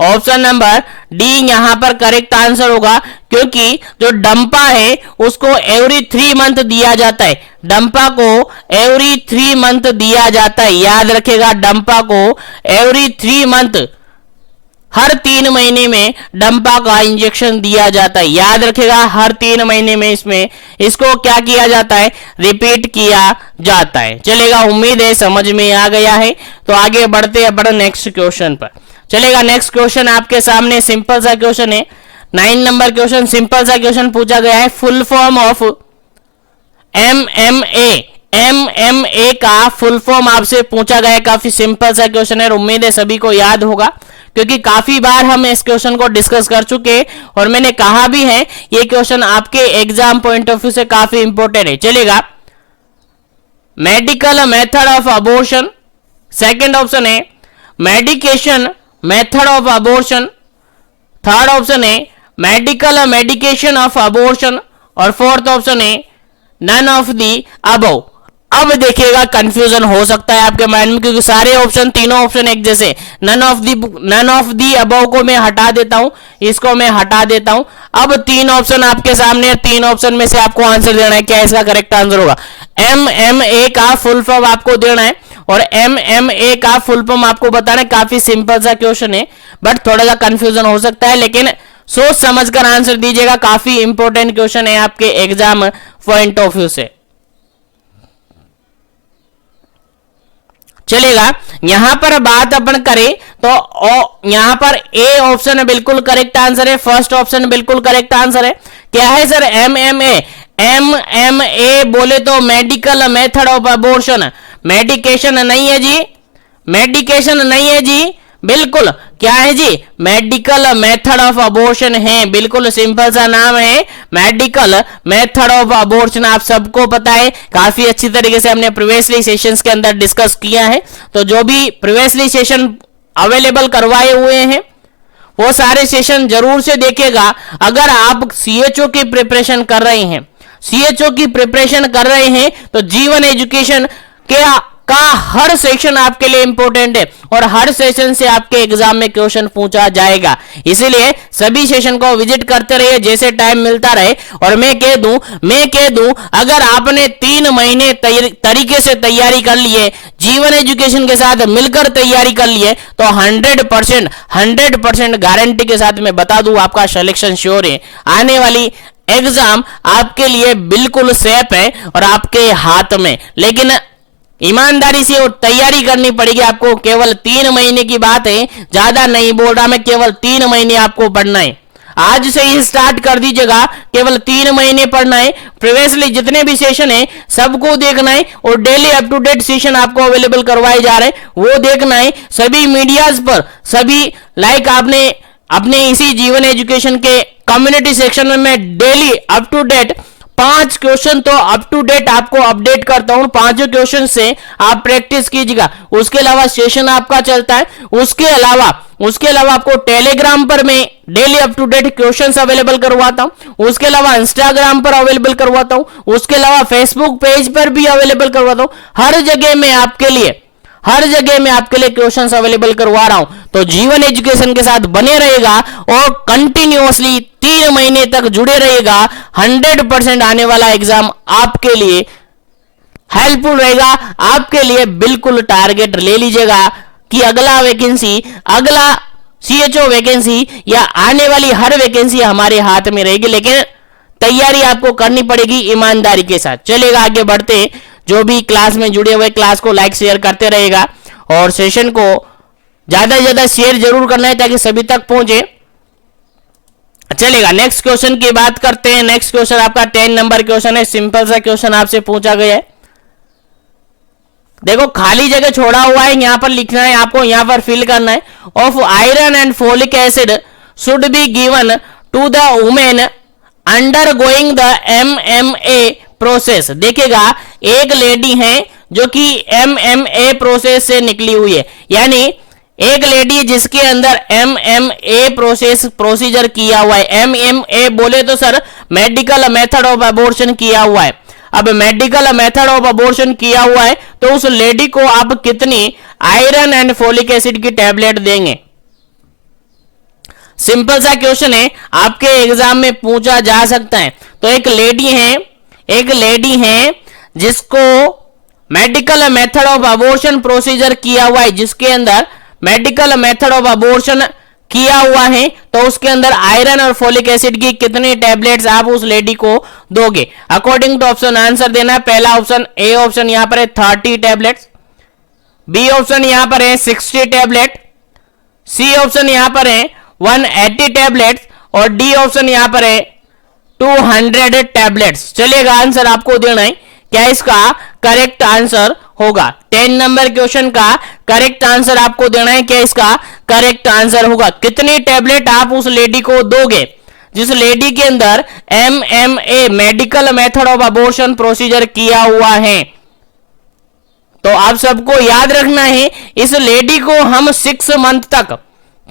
ऑप्शन नंबर डी यहां पर करेक्ट आंसर होगा, क्योंकि जो डंपा है उसको एवरी 3 मंथ दिया जाता है, डंपा को एवरी 3 मंथ दिया जाता है। याद रखेगा, डंपा को एवरी 3 मंथ, हर 3 महीने में डंपा का इंजेक्शन दिया जाता है। याद रखेगा, हर 3 महीने में इसको क्या किया जाता है, रिपीट किया जाता है। चलेगा, उम्मीद है समझ में आ गया है। तो आगे बढ़ते हैं अपन नेक्स्ट क्वेश्चन पर। चलेगा, नेक्स्ट क्वेश्चन आपके सामने सिंपल सा क्वेश्चन है, 9 नंबर क्वेश्चन। सिंपल सा क्वेश्चन पूछा गया है, full form of MMA। MMA का फुल फॉर्म आपसे पूछा गया है। काफी सिंपल सा क्वेश्चन है, उम्मीद है सभी को याद होगा, क्योंकि काफी बार हम इस क्वेश्चन को डिस्कस कर चुके और मैंने कहा भी है ये क्वेश्चन आपके एग्जाम पॉइंट ऑफ व्यू से काफी इंपॉर्टेंट है। चलेगा, medical method of abortion, second option है medication method of abortion, third option है मेडिकल मेडिकेशन ऑफ अबॉर्शन और फोर्थ ऑप्शन है नन ऑफ दी अबव। अब देखिएगा कंफ्यूजन हो सकता है आपके माइंड में, क्योंकि सारे ऑप्शन, तीनों ऑप्शन एक जैसे। नन ऑफ दी अबव को मैं हटा देता हूं, इसको मैं हटा देता हूं। अब 3 ऑप्शन आपके सामने, 3 ऑप्शन में से आपको आंसर देना है, क्या इसका करेक्ट आंसर होगा। MMA का फुल फॉर्म आपको देना है और MMA का फुल फॉर्म आपको बताना है। काफी सिंपल सा क्वेश्चन है, बट थोड़ा सा कंफ्यूजन हो सकता है, लेकिन सोच समझकर आंसर दीजिएगा। काफी इंपॉर्टेंट क्वेश्चन है आपके एग्जाम पॉइंट ऑफ व्यू से। चलेगा, यहां पर बात अपन करें तो यहां पर ए ऑप्शन बिल्कुल करेक्ट आंसर है, फर्स्ट ऑप्शन बिल्कुल करेक्ट आंसर है। क्या है सर, MMA बोले तो medical method of abortion, medication नहीं है जी, मेडिकेशन नहीं है जी, बिल्कुल क्या है जी, मेडिकल मेथड ऑफ अबॉर्शन है। बिल्कुल सिंपल सा नाम है, मेडिकल मेथड ऑफ अबॉर्शन। आप सबको पता है, काफी अच्छी तरीके से हमने प्रीवियसली सेशंस के अंदर डिस्कस किया है। तो जो भी प्रीवियसली सेशन अवेलेबल करवाए हुए हैं वो सारे सेशन जरूर से देखिएगा। अगर आप CHO की प्रिपरेशन कर रहे हैं, CHO की प्रिपरेशन कर रहे हैं, तो जीवन एजुकेशन का हर सेशन आपके लिए इंपॉर्टेंट है और हर सेशन से आपके एग्जाम में क्वेश्चन पूछा जाएगा। इसीलिए सभी सेशन को विजिट करते रहिए जैसे टाइम मिलता रहे। और मैं कह दूं अगर आपने 3 महीने तरीके से तैयारी कर लिए, जीवन एजुकेशन के साथ मिलकर तैयारी कर लिए, तो 100% गारंटी के साथ मैं बता दूं आपका सिलेक्शन श्योर है। आने वाली एग्जाम आपके लिए बिल्कुल सेफ है और आपके हाथ में, लेकिन ईमानदारी से और तैयारी करनी पड़ेगी आपको। केवल 3 महीने की बात है, ज्यादा नहीं बोल रहा मैं, केवल 3 महीने आपको पढ़ना है। आज से ही स्टार्ट कर दीजिएगा, केवल 3 महीने पढ़ना है। प्रीवियसली जितने भी सेशन है सबको देखना है और daily up to date session आपको अवेलेबल करवाए जा रहे हैं, वो देखना है। सभी मीडियाज पर, सभी लाइक आपने अपने इसी जीवन एजुकेशन के कम्युनिटी सेक्शन में daily up to date 5 question तो अप टू डेट आपको अपडेट करता हूं। 5 क्वेश्चन से आप प्रैक्टिस कीजिएगा। उसके अलावा सेशन आपका चलता है, उसके अलावा आपको टेलीग्राम पर मैं daily up to date questions available करवाता हूं। उसके अलावा इंस्टाग्राम पर अवेलेबल करवाता हूं। उसके अलावा फेसबुक पेज पर भी अवेलेबल करवाता हूं। हर जगह मैं आपके लिए हर जगह मैं आपके लिए क्वेश्चंस अवेलेबल करवा रहा हूं, तो जीवन एजुकेशन के साथ बने रहेगा और कंटिन्यूअसली 3 महीने तक जुड़े रहेगा। 100% आने वाला एग्जाम आपके लिए हेल्पफुल रहेगा। आपके लिए बिल्कुल टारगेट ले लीजिएगा कि अगला वैकेंसी, अगला सीएचओ वैकेंसी या आने वाली हर वैकेंसी हमारे हाथ में रहेगी, लेकिन तैयारी आपको करनी पड़ेगी ईमानदारी के साथ। चलेगा, आगे बढ़ते हैं। जो भी क्लास में जुड़े हुए क्लास को लाइक शेयर करते रहेगा और सेशन को ज्यादा से ज्यादा शेयर जरूर करना है ताकि सभी तक पहुंचे। चलेगा, नेक्स्ट क्वेश्चन की बात करते हैं। नेक्स्ट क्वेश्चन आपका 10 नंबर क्वेश्चन है। सिंपल सा क्वेश्चन आपसे पूछा गया है। देखो खाली जगह छोड़ा हुआ है, यहां पर लिखना है आपको, यहां पर फिल करना है। Of iron and folic acid should be given to the women undergoing the MMA process. देखिएगा, एक लेडी है जो कि MMA प्रोसेस से निकली हुई है, यानी एक लेडी जिसके अंदर MMA प्रोसीजर किया हुआ है। MMA बोले तो sir medical method of abortion किया हुआ है। अब मेडिकल मेथड ऑफ अबॉर्शन किया हुआ है तो उस लेडी को आप कितनी आयरन एंड फोलिक एसिड की टैबलेट देंगे? सिंपल सा क्वेश्चन है, आपके एग्जाम में पूछा जा सकता है। तो एक लेडी है जिसको medical method of abortion procedure किया हुआ है, जिसके अंदर मेडिकल मेथड ऑफ अबॉर्शन किया हुआ है, तो उसके अंदर आयरन और फोलिक एसिड की कितनी टैबलेट्स आप उस लेडी को दोगे? अकॉर्डिंग टू ऑप्शन आंसर देना है। पहला ऑप्शन, ए ऑप्शन यहां पर है 30 टैबलेट्स, बी ऑप्शन यहां पर है 60 टैबलेट, सी ऑप्शन यहां पर है 180 टैबलेट्स और डी ऑप्शन यहां पर है 200 टैबलेट्स। चलिएगा, आंसर आपको देना है। क्या इसका करेक्ट आंसर होगा? 10 नंबर क्वेश्चन का करेक्ट आंसर आपको देना है। क्या इसका करेक्ट आंसर होगा? कितनी टैबलेट आप उस लेडी को दोगे जिस लेडी के अंदर MMA medical method of abortion procedure किया हुआ है? तो आप सबको याद रखना है, इस लेडी को हम 6 मंथ तक,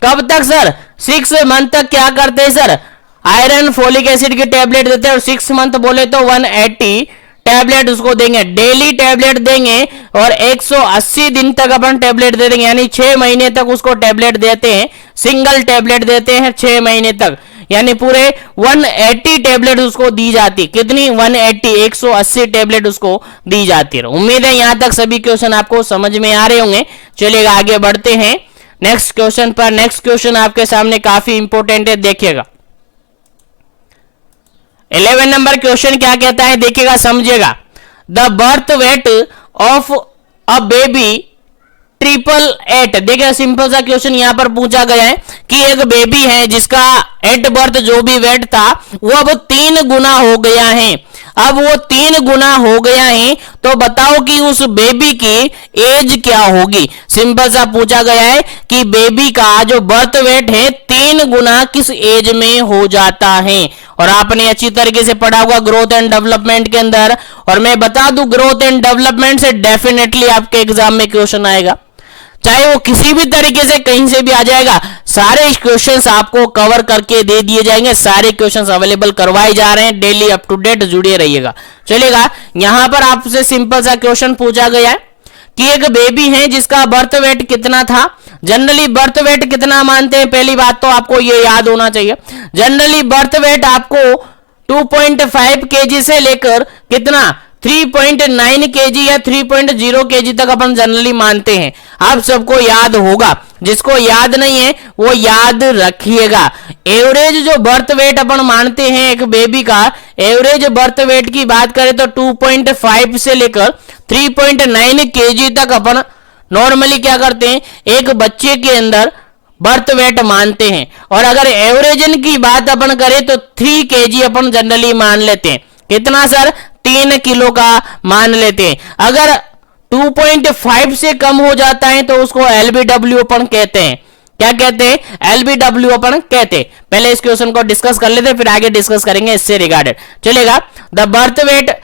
कब तक सर? 6 मंथ तक क्या करते हैं सर? आयरन फोलिक एसिड की टैबलेट देते हैं और 6 मंथ बोले तो 180 टैबलेट उसको देंगे, डेली टैबलेट देंगे और 180 दिन तक अपन टैबलेट दे देंगे, यानी 6 महीने तक उसको टैबलेट देते हैं। सिंगल टैबलेट देते हैं 6 महीने तक, यानी पूरे 180 टैबलेट उसको दी जाती। कितनी? 180 टैबलेट उसको दी जाती है। उम्मीद है यहां तक सभी क्वेश्चन आपको समझ में आ रहे होंगे। चलिएगा, आगे बढ़ते हैं नेक्स्ट क्वेश्चन पर। नेक्स्ट क्वेश्चन आपके सामने काफी इंपॉर्टेंट है, देखिएगा। 11 नंबर क्वेश्चन क्या कहता है, देखिएगा, समझिएगा। The birth weight of a baby 888। देखिए, सिंपल सा क्वेश्चन यहां पर पूछा गया है कि एक बेबी है जिसका एट बर्थ जो भी वेट था वो अब 3 गुना हो गया है। अब वो 3 गुना हो गया है, तो बताओ कि उस बेबी की एज क्या होगी? सिंपल सा पूछा गया है कि बेबी का जो बर्थ वेट है 3 गुना किस एज में हो जाता है। और आपने अच्छी तरीके से पढ़ा होगा ग्रोथ एंड डेवलपमेंट के अंदर, और मैं बता दूं ग्रोथ एंड डेवलपमेंट से डेफिनेटली आपके एग्जाम में क्वेश्चन आएगा, चाहे वो किसी भी तरीके से कहीं से भी आ जाएगा। सारे क्वेश्चंस आपको कवर करके दे दिए जाएंगे, सारे क्वेश्चंस अवेलेबल करवाए जा रहे हैं, डेली अप टू डेट जुड़े रहिएगा। चलेगा, यहां पर आपसे सिंपल सा क्वेश्चन पूछा गया है कि एक बेबी है जिसका बर्थ वेट कितना था। जनरली बर्थ वेट कितना मानते हैं? पहली बात तो आपको ये याद होना चाहिए, जनरली बर्थ वेट आपको 2.5 kg से लेकर कितना 3.9 kg या 3.0 kg तक अपन जनरली मानते हैं। आप सबको याद होगा, जिसको याद नहीं है वो याद रखिएगा। एवरेज जो बर्थ वेट अपन मानते हैं एक बेबी का, एवरेज बर्थ वेट की बात करें तो 2.5 से लेकर 3.9 kg तक अपन नॉर्मली क्या करते हैं, एक बच्चे के अंदर बर्थ वेट मानते हैं। और अगर एवरेजन की बात अपन करें तो 3 kg अपन जनरली मान लेते हैं। कितना सर? 3 किलो का मान लेते हैं। अगर 2.5 से कम हो जाता है तो उसको LBW अपन कहते हैं। क्या कहते हैं? LBW अपन कहते हैं। पहले इस क्वेश्चन को डिस्कस कर लेते हैं, फिर आगे डिस्कस करेंगे इससे रिगार्डेड। चलेगा, द बर्थ वेट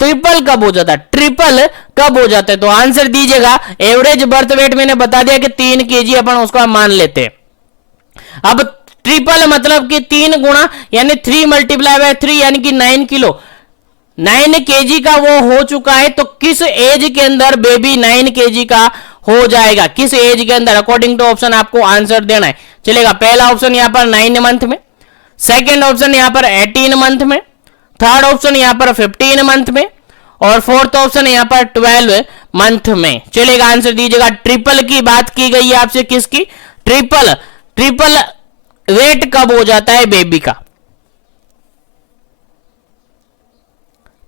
ट्रिपल कब हो जाता है? ट्रिपल कब हो जाता है? तो आंसर दीजिएगा। एवरेज बर्थ वेट मैंने बता दिया कि 3 kg अपन उसका मान लेते हैं। अब ट्रिपल मतलब कि 3 गुना, यानी 3 × 3 यानी कि 9 किलो, 9 kg का वो हो चुका है। तो किस एज के अंदर बेबी 9 kg का हो जाएगा। किस एज के अंदर, अकॉर्डिंग टू ऑप्शन आपको आंसर देना है। चलेगा, पहला ऑप्शन यहां पर 9 मंथ में, सेकेंड ऑप्शन यहां पर 18 मंथ में, थर्ड ऑप्शन यहां पर 15 मंथ में, और फोर्थ ऑप्शन यहां पर 12 मंथ में। चलेगा, आंसर दीजिएगा। ट्रिपल की बात की गई है आपसे, किसकी? ट्रिपल। ट्रिपल वेट कब हो जाता है बेबी का?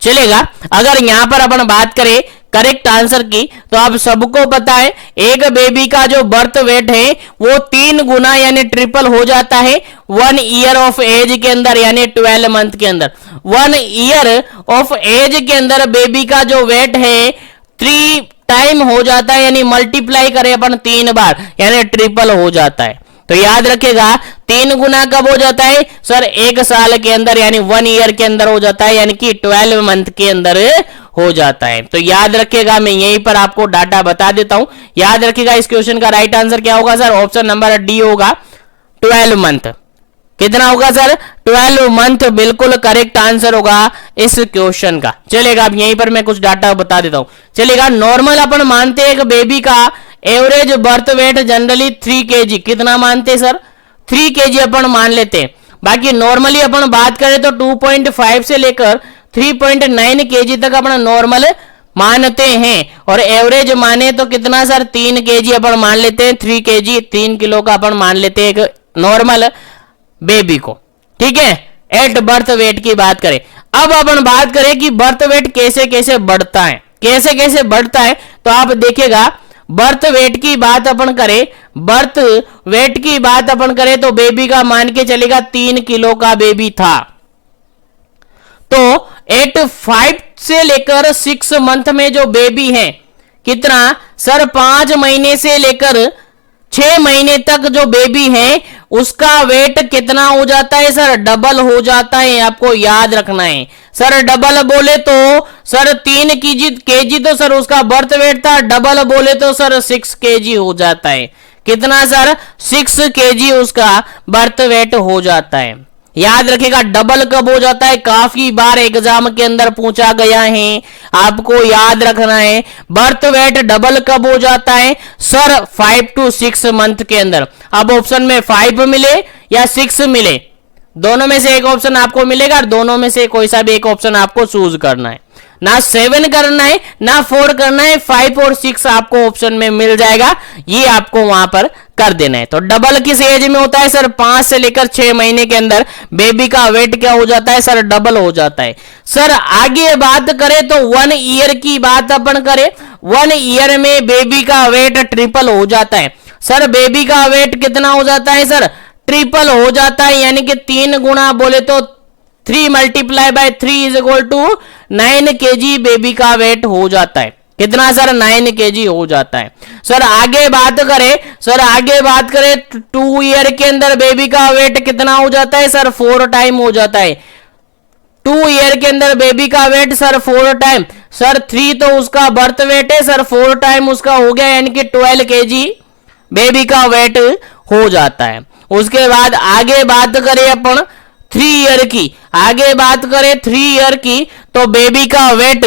चलेगा, अगर यहां पर अपन बात करें करेक्ट आंसर की, तो आप सबको पता है एक बेबी का जो बर्थ वेट है वो 3 गुना यानी ट्रिपल हो जाता है 1 ईयर ऑफ एज के अंदर, यानी 12 मंथ के अंदर। 1 ईयर ऑफ एज के अंदर बेबी का जो वेट है 3 टाइम हो जाता है, यानी मल्टीप्लाई करें अपन 3 बार, यानी ट्रिपल हो जाता है। तो याद रखेगा 3 गुना कब हो जाता है सर? 1 साल के अंदर, यानी 1 ईयर के अंदर हो जाता है, यानी कि 12 मंथ के अंदर हो जाता है। तो याद रखिएगा, मैं यहीं पर आपको डाटा बता देता हूं। याद रखिएगा, इस क्वेश्चन का राइट आंसर क्या होगा सर? ऑप्शन नंबर डी होगा, 12 मंथ। कितना होगा सर? 12 मंथ बिल्कुल करेक्ट आंसर होगा इस क्वेश्चन का। चलेगा, अब यहीं पर मैं कुछ डाटा बता देता हूं। चलेगा, नॉर्मल अपन मानते हैं कि बेबी का average birth weight generally 3 kg। कितना मानते हैं सर? 3 kg अपन मान लेते हैं। बाकी नॉर्मली अपन बात करें तो 2.5 से लेकर 3.9 kg तक अपन नॉर्मल मानते हैं, और एवरेज माने तो कितना सर? 3 kg अपन मान लेते हैं। 3 kg 3 किलो का अपन मान लेते हैं एक नॉर्मल बेबी को, ठीक है, एट बर्थ वेट की बात करें। अब अपन बात करें कि बर्थ वेट कैसे कैसे बढ़ता है, कैसे कैसे बढ़ता है, तो आप देखिएगा बर्थ वेट की बात अपन करें, बर्थ वेट की बात अपन करें तो बेबी का मान के चलेगा 3 किलो का बेबी था, तो 5 से लेकर 6 मंथ में जो बेबी है कितना सर? 5 महीने से लेकर 6 महीने तक जो बेबी है उसका वेट कितना हो जाता है सर? डबल हो जाता है। आपको याद रखना है सर, डबल बोले तो सर 3 केजी तो सर उसका बर्थ वेट था, डबल बोले तो सर 6 केजी हो जाता है। कितना सर? 6 केजी उसका बर्थ वेट हो जाता है। याद रखिएगा, डबल कब हो जाता है? काफी बार एग्जाम के अंदर पूछा गया है, आपको याद रखना है। बर्थ वेट डबल कब हो जाता है सर? 5 to 6 मंथ के अंदर। अब ऑप्शन में 5 मिले या 6 मिले, दोनों में से एक ऑप्शन आपको मिलेगा, और दोनों में से कोई सा भी एक ऑप्शन आपको चूज करना है। ना 7 करना है ना 4 करना है, 5 और 6 आपको ऑप्शन में मिल जाएगा, ये आपको वहां पर कर देना है। तो डबल किस एज में होता है सर? 5 से लेकर 6 महीने के अंदर बेबी का वेट क्या हो जाता है सर? डबल हो जाता है। सर आगे बात करें तो 1 ईयर की बात अपन करें, 1 ईयर में बेबी का वेट ट्रिपल हो जाता है। सर बेबी का वेट कितना हो जाता है सर? ट्रिपल हो जाता है, यानी कि 3 गुना बोले तो 3 multiply by 3 is equal to 9 kg baby का वेट हो जाता है। कितना सर? 9 kg हो जाता है। सर आगे बात करें, सर आगे बात करें 2 ईयर के अंदर बेबी का वेट कितना हो जाता है सर? 4 टाइम हो जाता है। 2 ईयर के अंदर बेबी का वेट सर 4 टाइम। सर 3 तो उसका बर्थ वेट है सर, 4 टाइम उसका हो गया, यानी कि 12 kg बेबी का वेट हो जाता है। उसके बाद आगे बात करें अपन 3 ईयर की, आगे बात करें 3 ईयर की, तो बेबी का वेट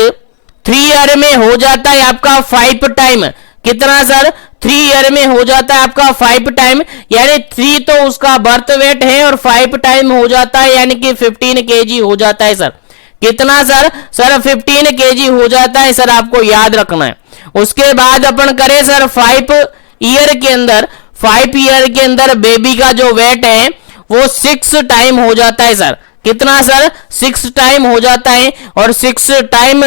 3 ईयर में हो जाता है आपका 5 टाइम। कितना सर? 3 ईयर में हो जाता है आपका 5 टाइम, यानी 3 तो उसका बर्थ वेट है और 5 टाइम हो जाता है, यानी कि 15 kg हो जाता है सर। कितना सर? सर 15 kg हो जाता है सर, आपको याद रखना है। उसके बाद अपन करें सर 5 ईयर के अंदर, 5 ईयर के अंदर बेबी का जो वेट है वो 6 टाइम हो जाता है सर। कितना सर? 6 टाइम हो जाता है, और 6 टाइम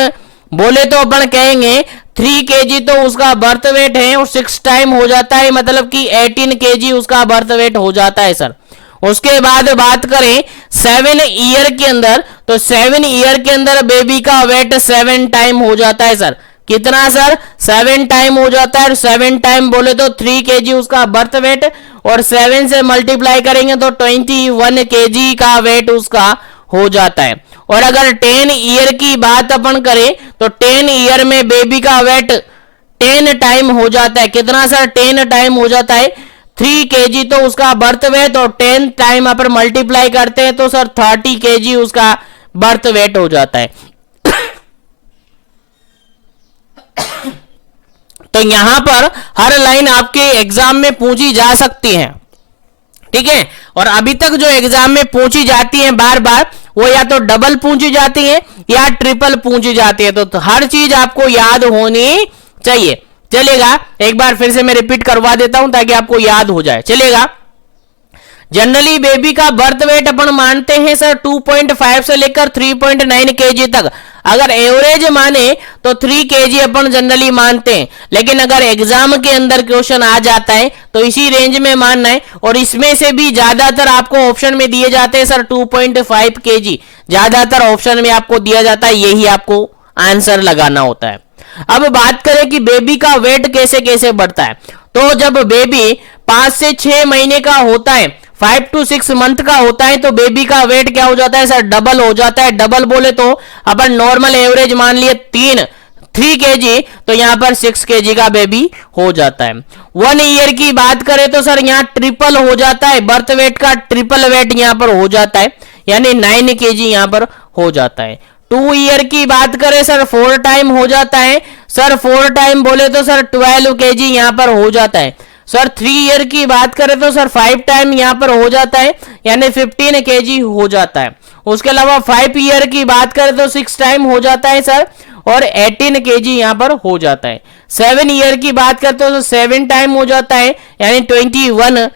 बोले तो अपन कहेंगे 3 kg तो उसका बर्थ वेट है, और 6 टाइम हो जाता है मतलब कि 18 kg उसका बर्थ वेट हो जाता है सर। उसके बाद बात करें 7 ईयर के अंदर, तो 7 ईयर के अंदर बेबी का वेट 7 टाइम हो जाता है सर। कितना सर? 7 टाइम हो जाता है, 7 टाइम बोले तो 3 kg उसका बर्थ वेट, और 7 से मल्टीप्लाई करेंगे तो 21 kg का वेट उसका हो जाता है। और अगर 10 ईयर की बात अपन करें तो 10 ईयर में बेबी का वेट 10 टाइम हो जाता है। कितना सर? 10 टाइम हो जाता है। 3 kg तो उसका बर्थ वेट, और 10 टाइम अपन मल्टीप्लाई करते हैं तो सर 30 kg उसका बर्थ वेट हो जाता है। तो यहां पर हर लाइन आपके एग्जाम में पूछी जा सकती है, ठीक है। और अभी तक जो एग्जाम में पूछी जाती है बार बार, वो या तो डबल पूछी जाती है या ट्रिपल पूछी जाती है। तो हर चीज आपको याद होनी चाहिए। चलेगा, एक बार फिर से मैं रिपीट करवा देता हूं ताकि आपको याद हो जाए। चलेगा, जनरली बेबी का बर्थ वेट अपन मानते हैं सर 2.5 से लेकर 3.9 केजी तक। अगर एवरेज माने तो 3 केजी अपन जनरली मानते हैं, लेकिन अगर एग्जाम के अंदर क्वेश्चन आ जाता है तो इसी रेंज में मानना है। और इसमें से भी ज्यादातर आपको ऑप्शन में दिए जाते हैं सर 2.5 केजी, ज्यादातर ऑप्शन में आपको दिया जाता है, यही आपको आंसर लगाना होता है। अब बात करें कि बेबी का वेट कैसे कैसे बढ़ता है, तो जब बेबी 5 से 6 महीने का होता है, 5 to 6 मंथ का होता है, तो बेबी का वेट क्या हो जाता है सर, डबल हो जाता है। डबल बोले तो अपन नॉर्मल एवरेज मान लिए 3 केजी, तो यहां पर 6 केजी का बेबी हो जाता है। 1 ईयर की बात करें तो सर यहां ट्रिपल हो जाता है, बर्थ वेट का ट्रिपल वेट यहां पर हो जाता है, यानी 9 केजी यहां पर हो जाता है। 2 ईयर की बात करें सर 4 टाइम हो जाता है, सर 4 टाइम बोले तो सर 12 केजी यहां पर हो जाता है। सर 3 ईयर की बात करें तो सर 5 टाइम यहां पर हो जाता है, यानी 15 केजी हो जाता है। उसके अलावा 5 ईयर की बात करें तो 6 टाइम हो जाता है सर, और 18 केजी यहां पर हो जाता है। 7 ईयर की बात करते हो तो 7 टाइम हो जाता है, यानी 21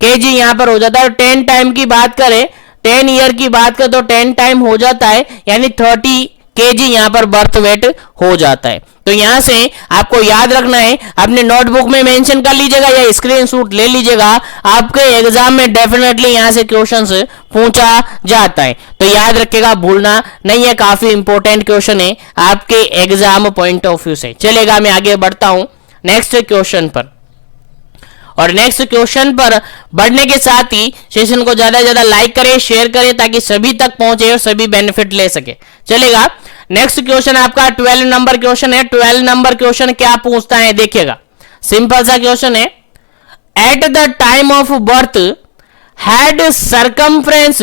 केजी यहां पर हो जाता है। 10 टाइम की बात करें, 10 ईयर की बात करें तो 10 टाइम हो जाता है, यानी 30 केजी यहां पर बर्थ वेट हो जाता है। तो यहां से आपको याद रखना है, अपने नोटबुक में मेंशन कर लीजिएगा या स्क्रीनशॉट ले लीजिएगा, आपके एग्जाम में डेफिनेटली यहां से क्वेश्चंस पूछा जाता है। तो याद रखिएगा, भूलना नहीं है, काफी इंपॉर्टेंट क्वेश्चन है आपके एग्जाम पॉइंट ऑफ व्यू से। चलेगा, मैं आगे बढ़ता हूं नेक्स्ट क्वेश्चन पर। और नेक्स्ट क्वेश्चन पर बढ़ने के साथ ही सेशन को ज्यादा से ज्यादा लाइक करें, शेयर करें, ताकि सभी तक पहुंचे और सभी बेनिफिट ले सके। चलेगा, नेक्स्ट क्वेश्चन आपका 12 नंबर क्वेश्चन है। 12 नंबर क्वेश्चन क्या पूछता है, देखिएगा, सिंपल सा क्वेश्चन है। At the time of birth had circumference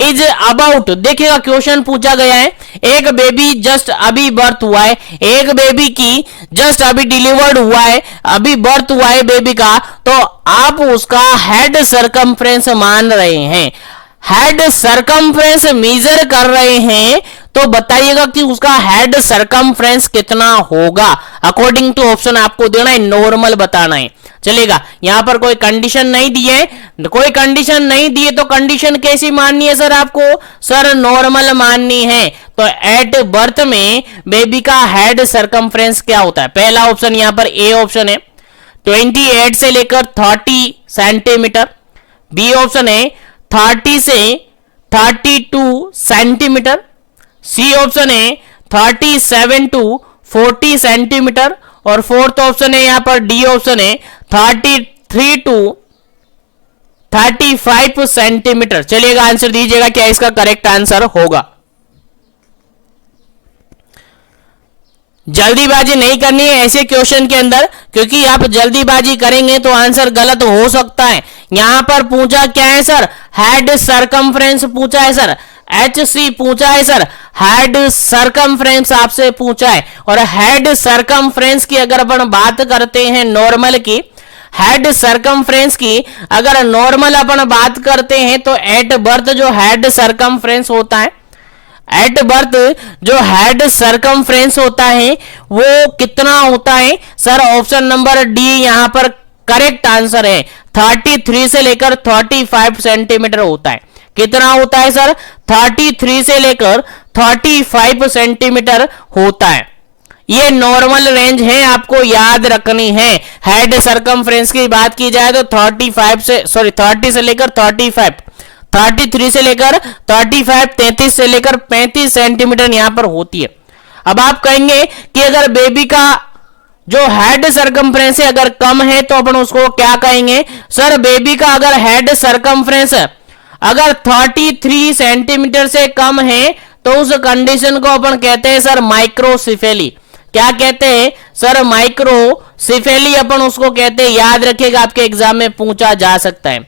is about, देखिएगा क्वेश्चन पूछा गया है, एक बेबी जस्ट अभी बर्थ हुआ है, एक बेबी की जस्ट अभी डिलीवर्ड हुआ है, अभी बर्थ हुआ है बेबी का, तो आप उसका हेड सरकमफ्रेंस मान रहे हैं, हेड सरकमफ्रेंस मेजर कर रहे हैं, तो बताइएगा कि उसका हेड सरकमफ्रेंस कितना होगा। अकॉर्डिंग टू ऑप्शन आपको देना है, नॉर्मल बताना है। चलेगा, यहां पर कोई कंडीशन नहीं दी है, कोई कंडीशन नहीं दी है, तो कंडीशन कैसी माननी है सर आपको, सर नॉर्मल माननी है। तो एट बर्थ में बेबी का हेड सरकमफ्रेंस क्या होता है, पहला ऑप्शन यहां पर ए ऑप्शन है 28 से लेकर 30 सेंटीमीटर, बी ऑप्शन है 30 से 32 सेंटीमीटर, सी ऑप्शन है 37 टू 40 सेंटीमीटर, और फोर्थ ऑप्शन है यहां पर डी ऑप्शन है 33 टू 35 सेंटीमीटर। चलिएगा, आंसर दीजिएगा क्या इसका करेक्ट आंसर होगा। जल्दीबाजी नहीं करनी है ऐसे क्वेश्चन के अंदर, क्योंकि आप जल्दीबाजी करेंगे तो आंसर गलत हो सकता है। यहां पर पूछा क्या है सर, हेड सरकमफ्रेंस पूछा है सर, HC पूछा है सर, हेड सरकमफ्रेंस आपसे पूछा है। और हेड सरकमफ्रेंस की अगर अपन बात करते हैं नॉर्मल की, हेड सरकमफ्रेंस की अगर नॉर्मल अपन बात करते हैं तो एट बर्थ जो हेड सरकमफ्रेंस होता है, एट बर्थ जो हेड सरकमफ्रेंस होता है वो कितना होता है सर, ऑप्शन नंबर डी यहां पर करेक्ट आंसर है। 33 से लेकर 35 सेंटीमीटर होता है। कितना होता है सर, 33 से लेकर 35 सेंटीमीटर होता है। ये नॉर्मल रेंज है, आपको याद रखनी है। हेड सरकमफ्रेंस की बात की जाए तो 30 से लेकर 35, 33 से लेकर 35, 33 से लेकर 35 सेंटीमीटर यहां पर होती है। अब आप कहेंगे कि अगर बेबी का जो हेड सरकमफ्रेंस है अगर कम है तो अपन उसको क्या कहेंगे, सर बेबी का अगर हेड सरकमफ्रेंस अगर 33 सेंटीमीटर से कम है तो उस कंडीशन को अपन कहते हैं सर माइक्रोसिफेली। क्या कहते हैं सर, माइक्रोसिफेली अपन उसको कहते हैं। याद रखिएगा, आपके एग्जाम में पूछा जा सकता है।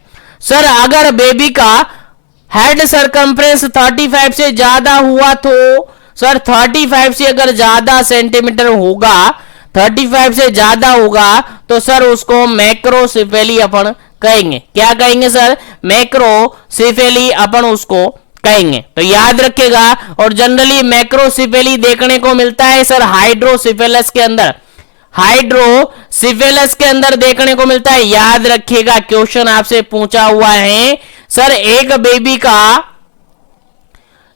सर अगर बेबी का हेड सरकमफ्रेंस 35 से ज्यादा हुआ तो सर 35 से अगर ज्यादा सेंटीमीटर होगा, 35 से ज्यादा होगा तो सर उसको मैक्रोसिफेली अपन कहेंगे। क्या कहेंगे सर? मैक्रोसिफेली अपन उसको कहेंगे। तो याद रखिएगा। और जनरली मैक्रोसिफेली देखने को मिलता है सर हाइड्रोसिफेलस के अंदर, हाइड्रोसिफेलस के अंदर देखने को मिलता है। याद रखिएगा, क्वेश्चन आपसे पूछा हुआ है सर एक बेबी का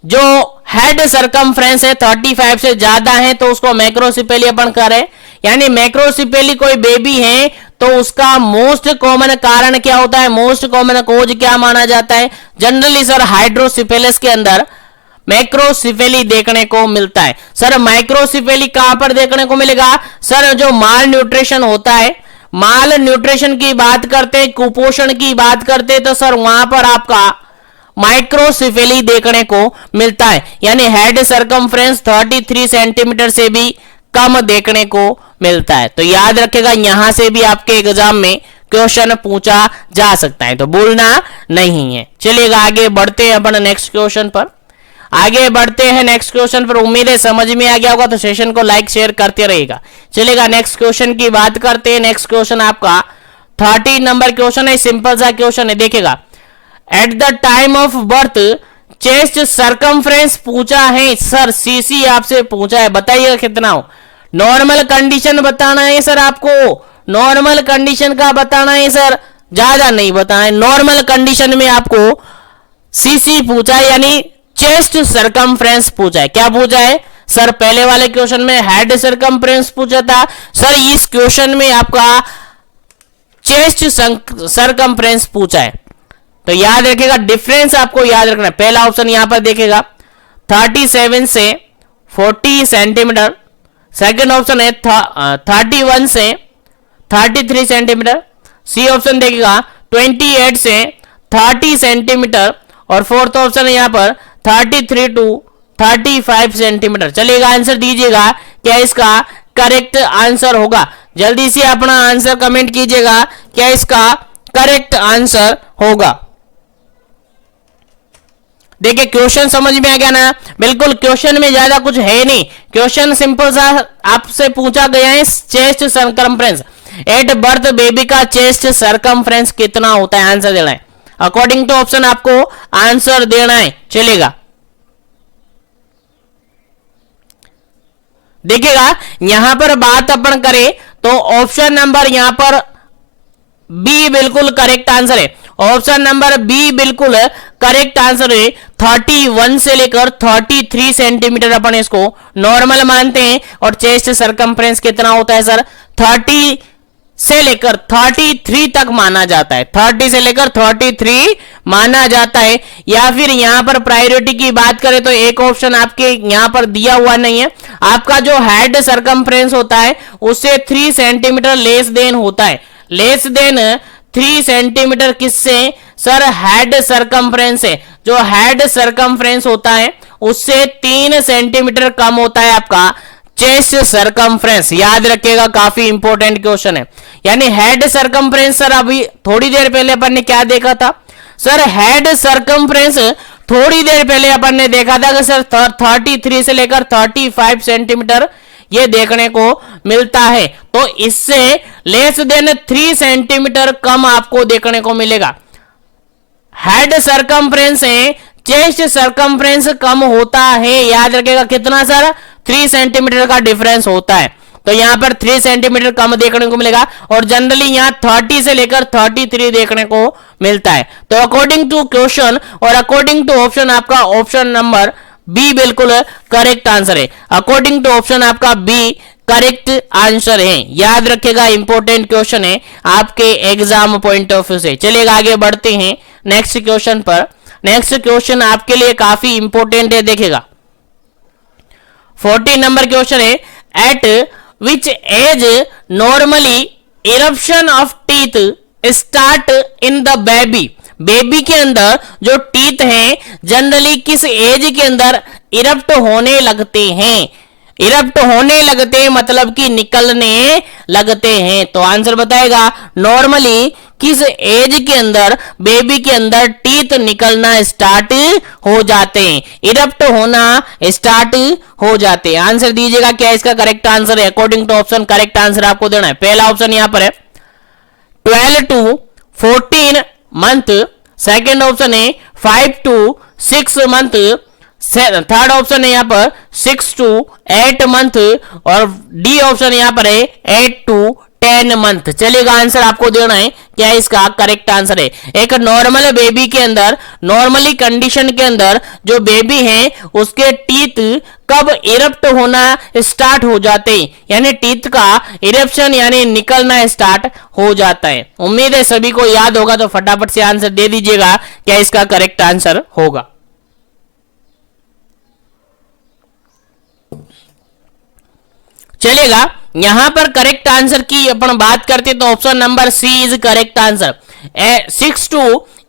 जो हेड सरकमफ्रेंस है 35 से ज्यादा है तो उसको मैक्रोसिफेली अपन करें। यानी मैक्रोसिफेली कोई बेबी है तो उसका मोस्ट कॉमन कारण क्या होता है, मोस्ट कॉमन कोज क्या माना जाता है? जनरली सर हाइड्रोसिफेलस के अंदर मैक्रोसिफेली देखने को मिलता है। सर माइक्रोसिफेली कहां पर देखने को मिलेगा? सर जो माल न्यूट्रिशन होता है, माल न्यूट्रिशन की बात करते, कुपोषण की बात करते तो सर वहां पर आपका माइक्रोसिफेली देखने को मिलता है। यानी हेड सरकमफ्रेंस 33 सेंटीमीटर से भी कम देखने को मिलता है। तो याद रखेगा, यहां से भी आपके एग्जाम में क्वेश्चन पूछा जा सकता है, तो भूलना नहीं है। चलिएगा आगे बढ़ते हैं अपन नेक्स्ट क्वेश्चन पर। आगे बढ़ते हैं नेक्स्ट क्वेश्चन पर। उम्मीद है समझ में आ गया होगा, तो सेशन को लाइक शेयर करते रहिएगा। चलिएगा नेक्स्ट क्वेश्चन की बात करते हैं। नेक्स्ट क्वेश्चन आपका 30 नंबर क्वेश्चन है, सिंपल सा क्वेश्चन है। देखिएगा, at the time of birth chest circumference पूछा है सर, सीसी आपसे पूछा है, बताइएगा कितना हो। नॉर्मल कंडीशन बताना है सर आपको, नॉर्मल कंडीशन का बताना है सर, ज्यादा नहीं बताना है। नॉर्मल कंडीशन में आपको सीसी पूछा है, यानी चेस्ट सरकमफ्रेंस पूछा है। क्या पूछा है सर? पहले वाले क्वेश्चन में हेड सरकमफ्रेंस पूछा था सर, इस क्वेश्चन में आपका चेस्ट सरकमफ्रेंस पूछा है। तो याद रखिएगा, डिफरेंस आपको याद रखना है। पहला ऑप्शन यहां पर देखेगा 37 से 40 सेंटीमीटर, सेकंड ऑप्शन है 31 से 33 सेंटीमीटर, सी ऑप्शन देखेगा 28 से 30 सेंटीमीटर, और फोर्थ ऑप्शन है यहां पर 33 टू 35 सेंटीमीटर। चलिएगा आंसर दीजिएगा, क्या इसका करेक्ट आंसर होगा? जल्दी से अपना आंसर कमेंट कीजिएगा, क्या इसका करेक्ट आंसर होगा? देखिए क्वेश्चन समझ में आ गया ना? बिल्कुल, क्वेश्चन में ज्यादा कुछ है नहीं, क्वेश्चन सिंपल सा आपसे पूछा गया है chest circumference, at birth baby का चेस्ट सरकमफ्रेंस कितना होता है, आंसर देना है। अकॉर्डिंग टू ऑप्शन आपको आंसर देना है। चलेगा, देखिएगा यहां पर बात अपन करें तो ऑप्शन नंबर यहां पर बी बिल्कुल करेक्ट आंसर है। ऑप्शन नंबर बी बिल्कुल करेक्ट आंसर है। 31 से लेकर 33 सेंटीमीटर अपन इसको नॉर्मल मानते हैं, और चेस्ट सरकमफ्रेंस कितना होता है सर? 30 से लेकर 33 तक माना जाता है, 30 से लेकर 33 माना जाता है। या फिर यहां पर प्रायोरिटी की बात करें तो एक ऑप्शन आपके यहां पर दिया हुआ नहीं है, आपका जो हेड सरकमफ्रेंस होता है उससे 3 सेंटीमीटर लेस देन होता है, लेस देन 3 सेंटीमीटर किससे सर? हेड सरकमफ्रेंस है। जो हेड सरकमफ्रेंस होता है उससे 3 सेंटीमीटर कम होता है आपका चेस्ट सरकमफ्रेंस। याद रखिएगा, काफी इंपॉर्टेंट क्वेश्चन है। यानी हेड सरकमफ्रेंस सर अभी थोड़ी देर पहले अपन ने क्या देखा था सर? हेड सरकमफ्रेंस थोड़ी देर पहले अपन ने देखा था कि सर 33 से लेकर 35 सेंटीमीटर ये देखने को मिलता है, तो इससे लेस देन 3 सेंटीमीटर कम आपको देखने को मिलेगा। हेड सरकमफ्रेंस है, चेस्ट सरकमफ्रेंस कम होता है। याद रखिएगा कितना सर? 3 सेंटीमीटर का डिफरेंस होता है, तो यहां पर 3 सेंटीमीटर कम देखने को मिलेगा, और जनरली यहां 30 से लेकर 33 देखने को मिलता है। तो अकॉर्डिंग टू क्वेश्चन और अकॉर्डिंग टू ऑप्शन आपका ऑप्शन नंबर बी बिल्कुल करेक्ट आंसर है। अकॉर्डिंग टू ऑप्शन आपका बी करेक्ट आंसर है। याद रखिएगा, इंपॉर्टेंट क्वेश्चन है आपके एग्जाम पॉइंट ऑफ व्यू से। चलिएगा आगे बढ़ते हैं नेक्स्ट क्वेश्चन पर। नेक्स्ट क्वेश्चन आपके लिए काफी इंपॉर्टेंट है, देखिएगा 40 नंबर क्वेश्चन है, at which age normally eruption of teeth start in the baby? Baby के अंदर जो टीथ हैं जनरली किस एज के अंदर इरप्ट होने लगते हैं? इरप्ट होने लगते हैं मतलब कि निकलने लगते हैं। तो आंसर बताएगा नॉर्मली किस एज के अंदर बेबी के अंदर टीथ निकलना स्टार्ट हो जाते हैं, इरप्ट होना स्टार्ट हो जाते हैं। आंसर दीजिएगा क्या इसका करेक्ट आंसर है according to option. Correct answer आपको देना है, पहला ऑप्शन यहां पर है 12 to 14 मंथ, सेकेंड ऑप्शन है 5 to 6 मंथ, थर्ड ऑप्शन है यहां पर 6 to 8 मंथ और डी ऑप्शन यहां पर है 8 to 10 मंथ। चलेगा आंसर आपको देना है क्या इसका करेक्ट आंसर है। एक नॉर्मल बेबी के अंदर, नॉर्मली कंडीशन के अंदर जो बेबी है उसके टीथ कब इरप्ट होना स्टार्ट हो जाते हैं, यानी टीथ का इरप्शन यानी निकलना स्टार्ट हो जाता है। उम्मीद है सभी को याद होगा, तो फटाफट से आंसर दे दीजिएगा क्या इसका करेक्ट आंसर होगा। चलेगा यहां पर करेक्ट आंसर की अपन बात करते तो option number C is correct answer. 6 to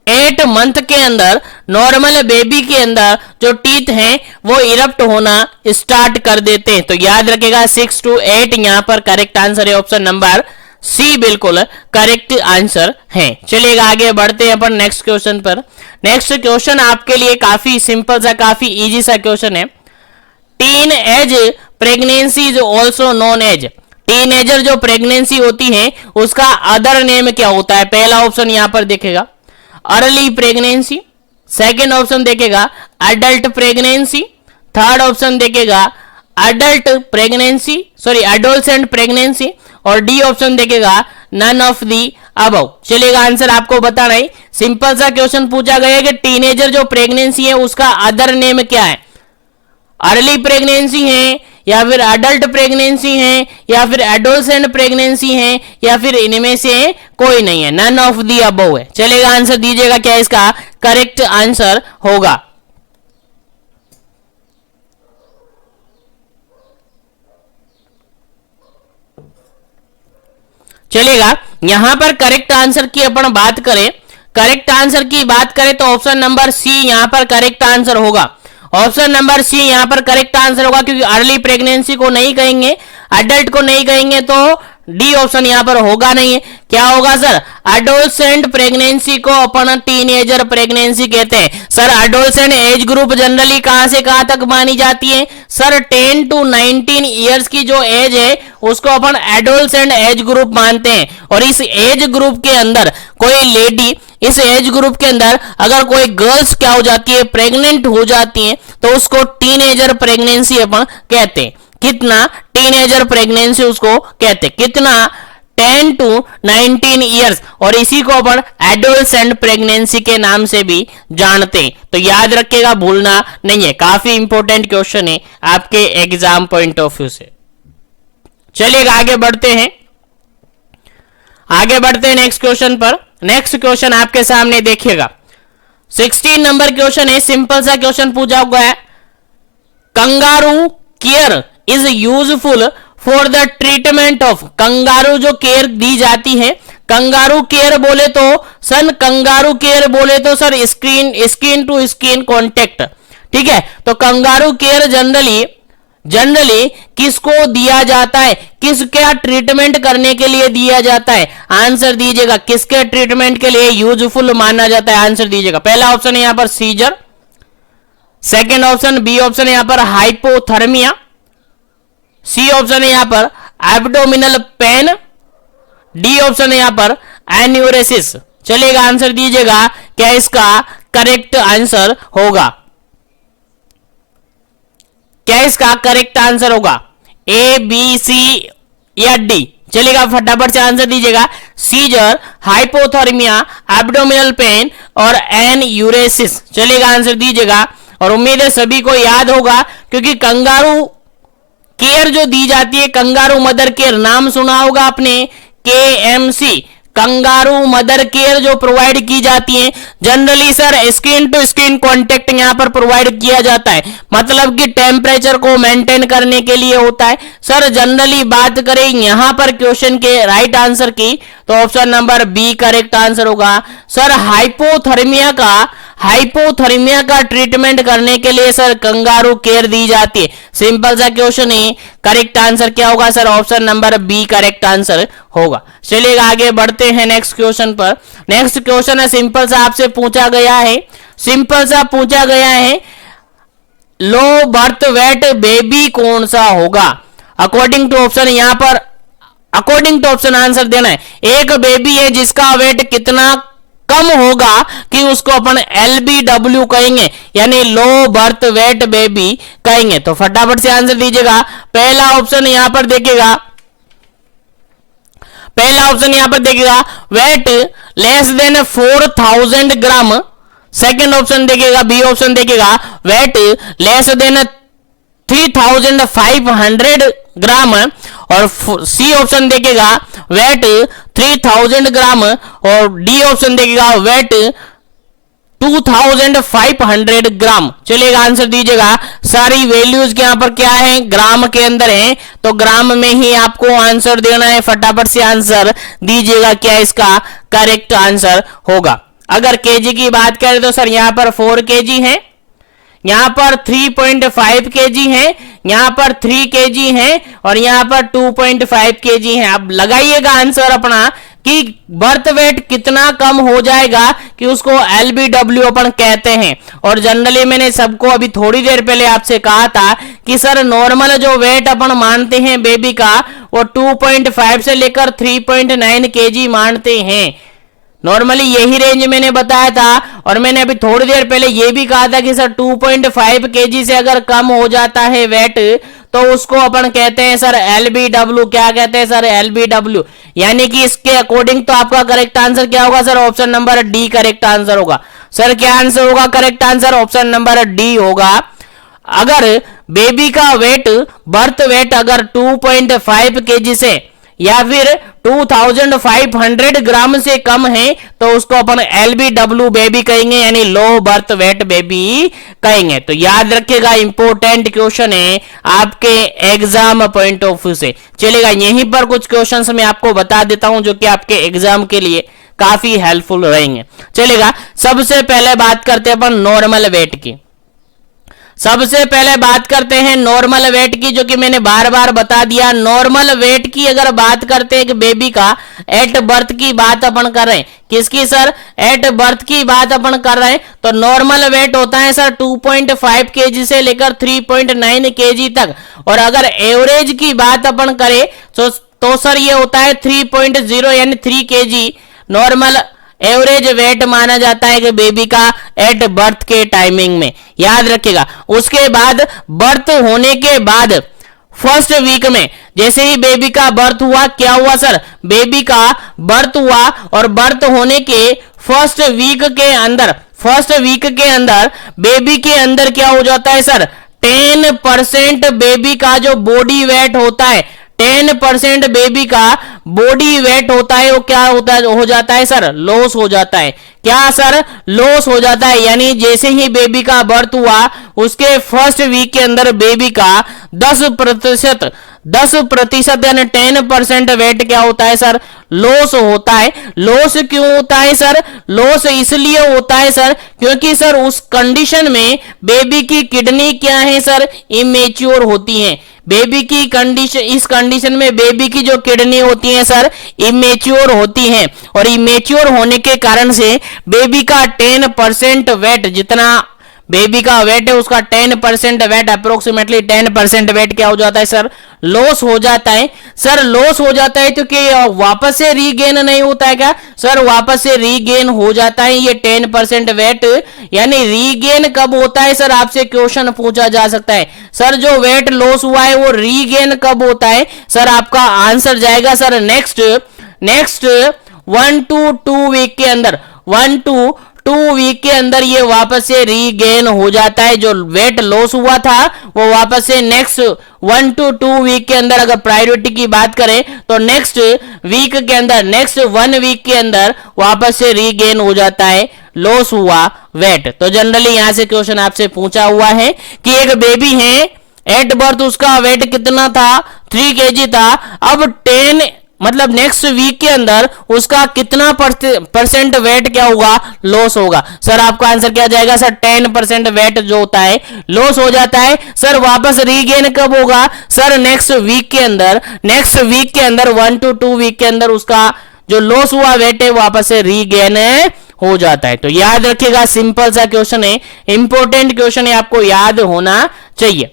8 month के अंदर नॉर्मल बेबी के अंदर जो टीथ हैं वो इरप्ट होना स्टार्ट कर देते हैं। तो याद रखेगा 6 to 8 यहां पर करेक्ट आंसर है, ऑप्शन नंबर सी बिल्कुल करेक्ट आंसर है। चलिएगा आगे बढ़ते हैं अपन नेक्स्ट क्वेश्चन पर। नेक्स्ट क्वेश्चन आपके लिए काफी सिंपल सा, काफी इजी सा क्वेश्चन है। Teenage pregnancy is also known as, teenager जो प्रेगनेंसी होती है उसका अदर नेम क्या होता है। पहला ऑप्शन यहां पर देखेगा अर्ली प्रेगनेंसी, सेकेंड ऑप्शन देखेगा अडल्ट प्रेगनेंसी, थर्ड ऑप्शन देखेगा अडल्ट प्रेगनेंसी एडोलसेंट प्रेगनेंसी और डी ऑप्शन देखेगा नन ऑफ दी अबव। चलेगा आंसर आपको बताना है। सिंपल सा क्वेश्चन पूछा गया है कि टीनेजर जो प्रेगनेंसी है उसका अदर नेम क्या है, अर्ली प्रेगनेंसी है या फिर अडल्ट प्रेगनेंसी है या फिर एडोलसेंट प्रेगनेंसी है या फिर इनमें से कोई नहीं है, नन ऑफ दी अबव है। चलेगा आंसर दीजिएगा क्या इसका करेक्ट आंसर होगा। चलेगा यहां पर करेक्ट आंसर की अपन बात करें, करेक्ट आंसर की बात करें तो ऑप्शन नंबर सी यहां पर करेक्ट आंसर होगा। ऑप्शन नंबर सी यहां पर करेक्ट आंसर होगा क्योंकि अर्ली प्रेगनेंसी को नहीं कहेंगे, अडल्ट को नहीं कहेंगे, तो डी ऑप्शन यहां पर होगा नहीं है। क्या होगा सर, एडोलसेंट प्रेगनेंसी को अपन टीनेजर प्रेगनेंसी कहते हैं। Sir adolescent age group generally कहां से कहां तक मानी जाती है सर, 10 to 19 ईयर्स की जो एज है उसको अपन एडोलसेंट एज ग्रुप मानते हैं। और इस एज ग्रुप के अंदर कोई लेडी, इस एज ग्रुप के अंदर अगर कोई गर्ल्स क्या हो जाती है, प्रेग्नेंट हो जाती है, तो उसको टीनेजर प्रेगनेंसी अपन कहते हैं। कितना, टीनेजर प्रेगनेंसी उसको कहते हैं। कितना, 10 to 19 ईयर्स, और इसी को अपन एडोलसेंट प्रेगनेंसी के नाम से भी जानते हैं। तो याद रखिएगा, भूलना नहीं है, काफी इंपॉर्टेंट क्वेश्चन है आपके एग्जाम पॉइंट ऑफ व्यू से। चलिएगा आगे बढ़ते हैं, आगे बढ़ते हैं नेक्स्ट क्वेश्चन पर। नेक्स्ट क्वेश्चन आपके सामने देखिएगा, 16 नंबर क्वेश्चन है, सिंपल सा क्वेश्चन पूछा हुआ है। Kangaroo care is useful for the treatment of, kangaroo जो केयर दी जाती है, कंगारू केयर बोले तो सर, कंगारू केयर बोले तो sir skin to skin contact, ठीक है। तो कंगारू केयर जनरली किसको दिया जाता है, किसका ट्रीटमेंट करने के लिए दिया जाता है। आंसर दीजिएगा किसके ट्रीटमेंट के लिए यूजफुल माना जाता है। आंसर दीजिएगा, पहला ऑप्शन है यहां पर seizure, second option B option है यहां पर हाइपोथर्मिया, सी ऑप्शन है यहां पर एब्डोमिनल पेन, डी ऑप्शन है यहां पर एन्यूरेसिस। चलिएगा आंसर दीजिएगा क्या इसका करेक्ट आंसर होगा, क्या इसका करेक्ट आंसर होगा, ए बी सी या डी। चलिएगा फटाफट से आंसर दीजिएगा, सीजर, हाइपोथर्मिया, एब्डोमिनल पेन और एन्यूरेसिस। चलिएगा आंसर दीजिएगा, और उम्मीद है सभी को याद होगा क्योंकि कंगारू केयर जो दी जाती है, कंगारू मदर केयर, नाम सुना होगा आपने, KMC, कंगारू मदर केयर जो प्रोवाइड की जाती है, generally sir skin to skin contact यहाँ पर प्रोवाइड किया जाता है, मतलब कि टेम्परेचर को मेंटेन करने के लिए होता है। सर जनरली बात करें यहाँ पर क्वेश्चन के राइट आंसर की, तो option number B correct answer होगा। सर हाइपोथर्मिया का ट्रीटमेंट करने के लिए सर कंगारू केयर दी जाती है। सिंपल सा क्वेश्चन है, करेक्ट आंसर क्या होगा sir? Option number B correct answer होगा। चलिए आगे बढ़ते हैं नेक्स्ट क्वेश्चन पर। नेक्स्ट क्वेश्चन है सिंपल सा आपसे पूछा गया है, लो बर्थ वेट बेबी कौन सा होगा? अकॉर्डिंग टू ऑप्शन, यहां पर अकॉर्डिंग टू ऑप्शन आंसर देना है। एक बेबी है जिसका वेट कितना कम होगा कि उसको अपन LBW कहेंगे, यानी लो बर्थ वेट बेबी कहेंगे। तो फटाफट से आंसर दीजिएगा। पहला ऑप्शन यहां पर देखिएगा, वेट लेस देन 4000 ग्राम। सेकेंड ऑप्शन देखिएगा, बी ऑप्शन देखिएगा, वेट लेस देन 3500 ग्राम। और सी ऑप्शन देखिएगा वेट 3000 ग्राम। और डी ऑप्शन देखिएगा वेट 2500 ग्राम। चलिएगा आंसर दीजिएगा। सारी वैल्यूज के यहां पर क्या है? ग्राम के अंदर है, तो ग्राम में ही आपको आंसर देना है। फटाफट से आंसर दीजिएगा, क्या इसका करेक्ट आंसर होगा। अगर केजी की बात करें तो सर यहां पर 4 केजी है, यहां पर 3.5 केजी है, यहां पर 3 केजी है और यहां पर 2.5 केजी है। अब लगाइएगा आंसर अपना कि बर्थ वेट कितना कम हो जाएगा कि उसको LBW अपन कहते हैं। और जनरली मैंने सबको अभी थोड़ी देर पहले आपसे कहा था कि सर नॉर्मल जो वेट अपन मानते हैं बेबी का वो 2.5 से लेकर 3.9 केजी मानते हैं। नॉर्मली यही रेंज मैंने बताया था। और मैंने अभी थोड़ी देर पहले यह भी कहा था कि सर 2.5 केजी से अगर कम हो जाता है वेट तो उसको अपन कहते हैं सर LBW। क्या कहते हैं सर? LBW। यानी कि इसके अकॉर्डिंग तो आपका करेक्ट आंसर क्या होगा sir? Option number D correct answer होगा। सर क्या आंसर होगा correct answer? Option number D होगा। अगर बेबी का वेट बर्थ वेट अगर 2.5 केजी से या फिर 2500 ग्राम से कम है तो उसको अपन LBW बेबी कहेंगे, यानी लो बर्थ वेट बेबी कहेंगे। तो याद रखिएगा, इंपॉर्टेंट क्वेश्चन है आपके एग्जाम पॉइंट ऑफ व्यू से। चलेगा यहीं पर कुछ क्वेश्चंस मैं आपको बता देता हूं जो कि आपके एग्जाम के लिए काफी हेल्पफुल रहेंगे। चलेगा सबसे पहले बात करते हैं अपन नॉर्मल वेट की। सबसे पहले बात करते हैं नॉर्मल वेट की, जो कि मैंने बार बार बता दिया। नॉर्मल वेट की अगर बात करते हैं कि बेबी का एट बर्थ की बात अपन कर रहे हैं, किसकी सर? एट बर्थ की बात अपन कर रहे हैं। तो नॉर्मल वेट होता है सर 2.5 केजी से लेकर 3.9 केजी तक। और अगर एवरेज की बात अपन करें तो सर ये होता है 3.0 यानी 3 केजी नॉर्मल एवरेज वेट माना जाता है कि बेबी का एट बर्थ के टाइमिंग में। याद रखिएगा। उसके बाद बर्थ होने के बाद फर्स्ट वीक में जैसे ही बेबी का बर्थ हुआ, क्या हुआ सर? बेबी का बर्थ हुआ और बर्थ होने के फर्स्ट वीक के अंदर बेबी के अंदर क्या हो जाता है सर? 10% बेबी का जो बॉडी वेट होता है, 10% बेबी का बॉडी वेट होता है, वो क्या होता है? हो जाता है सर लॉस हो जाता है। क्या सर? लॉस हो जाता है। यानी जैसे ही बेबी का बर्थ हुआ उसके फर्स्ट वीक के अंदर बेबी का 10% यानी 10% वेट क्या होता है सर? लॉस होता है। लॉस क्यों होता है सर? लॉस इसलिए होता है सर क्योंकि सर उस कंडीशन में बेबी की किडनी क्या है सर? इमेच्योर होती है। बेबी की कंडीशन, इस कंडीशन में बेबी की जो किडनी होती है सर इमेच्योर होती है। और इमेच्योर होने के कारण से बेबी का 10% वेट, जितना बेबी का वेट है उसका 10% वेट, अप्रोक्सीमेटली 10% वेट क्या हो जाता है सर? लॉस हो जाता है। सर लॉस हो जाता है तो क्या वापस से रीगेन नहीं होता है क्या? सर वापस से रीगेन हो जाता है ये 10% वेट। यानी रीगेन कब होता है सर? आपसे क्वेश्चन पूछा जा सकता है, सर जो वेट लॉस हुआ है वो रीगेन कब होता है? सर आपका आंसर जाएगा सर नेक्स्ट 1 to 2 वीक के अंदर। 1 to 2 वीक के अंदर ये वापस से रीगेन हो जाता है। जो वेट लॉस हुआ था वो वापस से नेक्स्ट 1 to 2 वीक के अंदर, अगर प्रायोरिटी की बात करें तो नेक्स्ट वीक के अंदर, नेक्स्ट 1 वीक के अंदर वापस से रीगेन हो जाता है लॉस हुआ वेट। तो जनरली यहां से क्वेश्चन आपसे पूछा हुआ है कि एक बेबी है, एट बर्थ उसका वेट कितना था, 3 kg था। अब 10 मतलब नेक्स्ट वीक के अंदर उसका कितना परसेंट वेट क्या होगा, लॉस होगा। सर आपका आंसर क्या जाएगा सर, 10% वेट जो होता है लॉस हो जाता है। सर वापस रीगेन कब होगा, सर नेक्स्ट वीक के अंदर, नेक्स्ट वीक के अंदर 1 to 2 वीक के अंदर उसका जो लॉस हुआ वेट है वापस से रीगेन हो जाता है। तो याद रखिएगा, सिंपल सा क्वेश्चन है, इंपॉर्टेंट क्वेश्चन है, आपको याद होना चाहिए।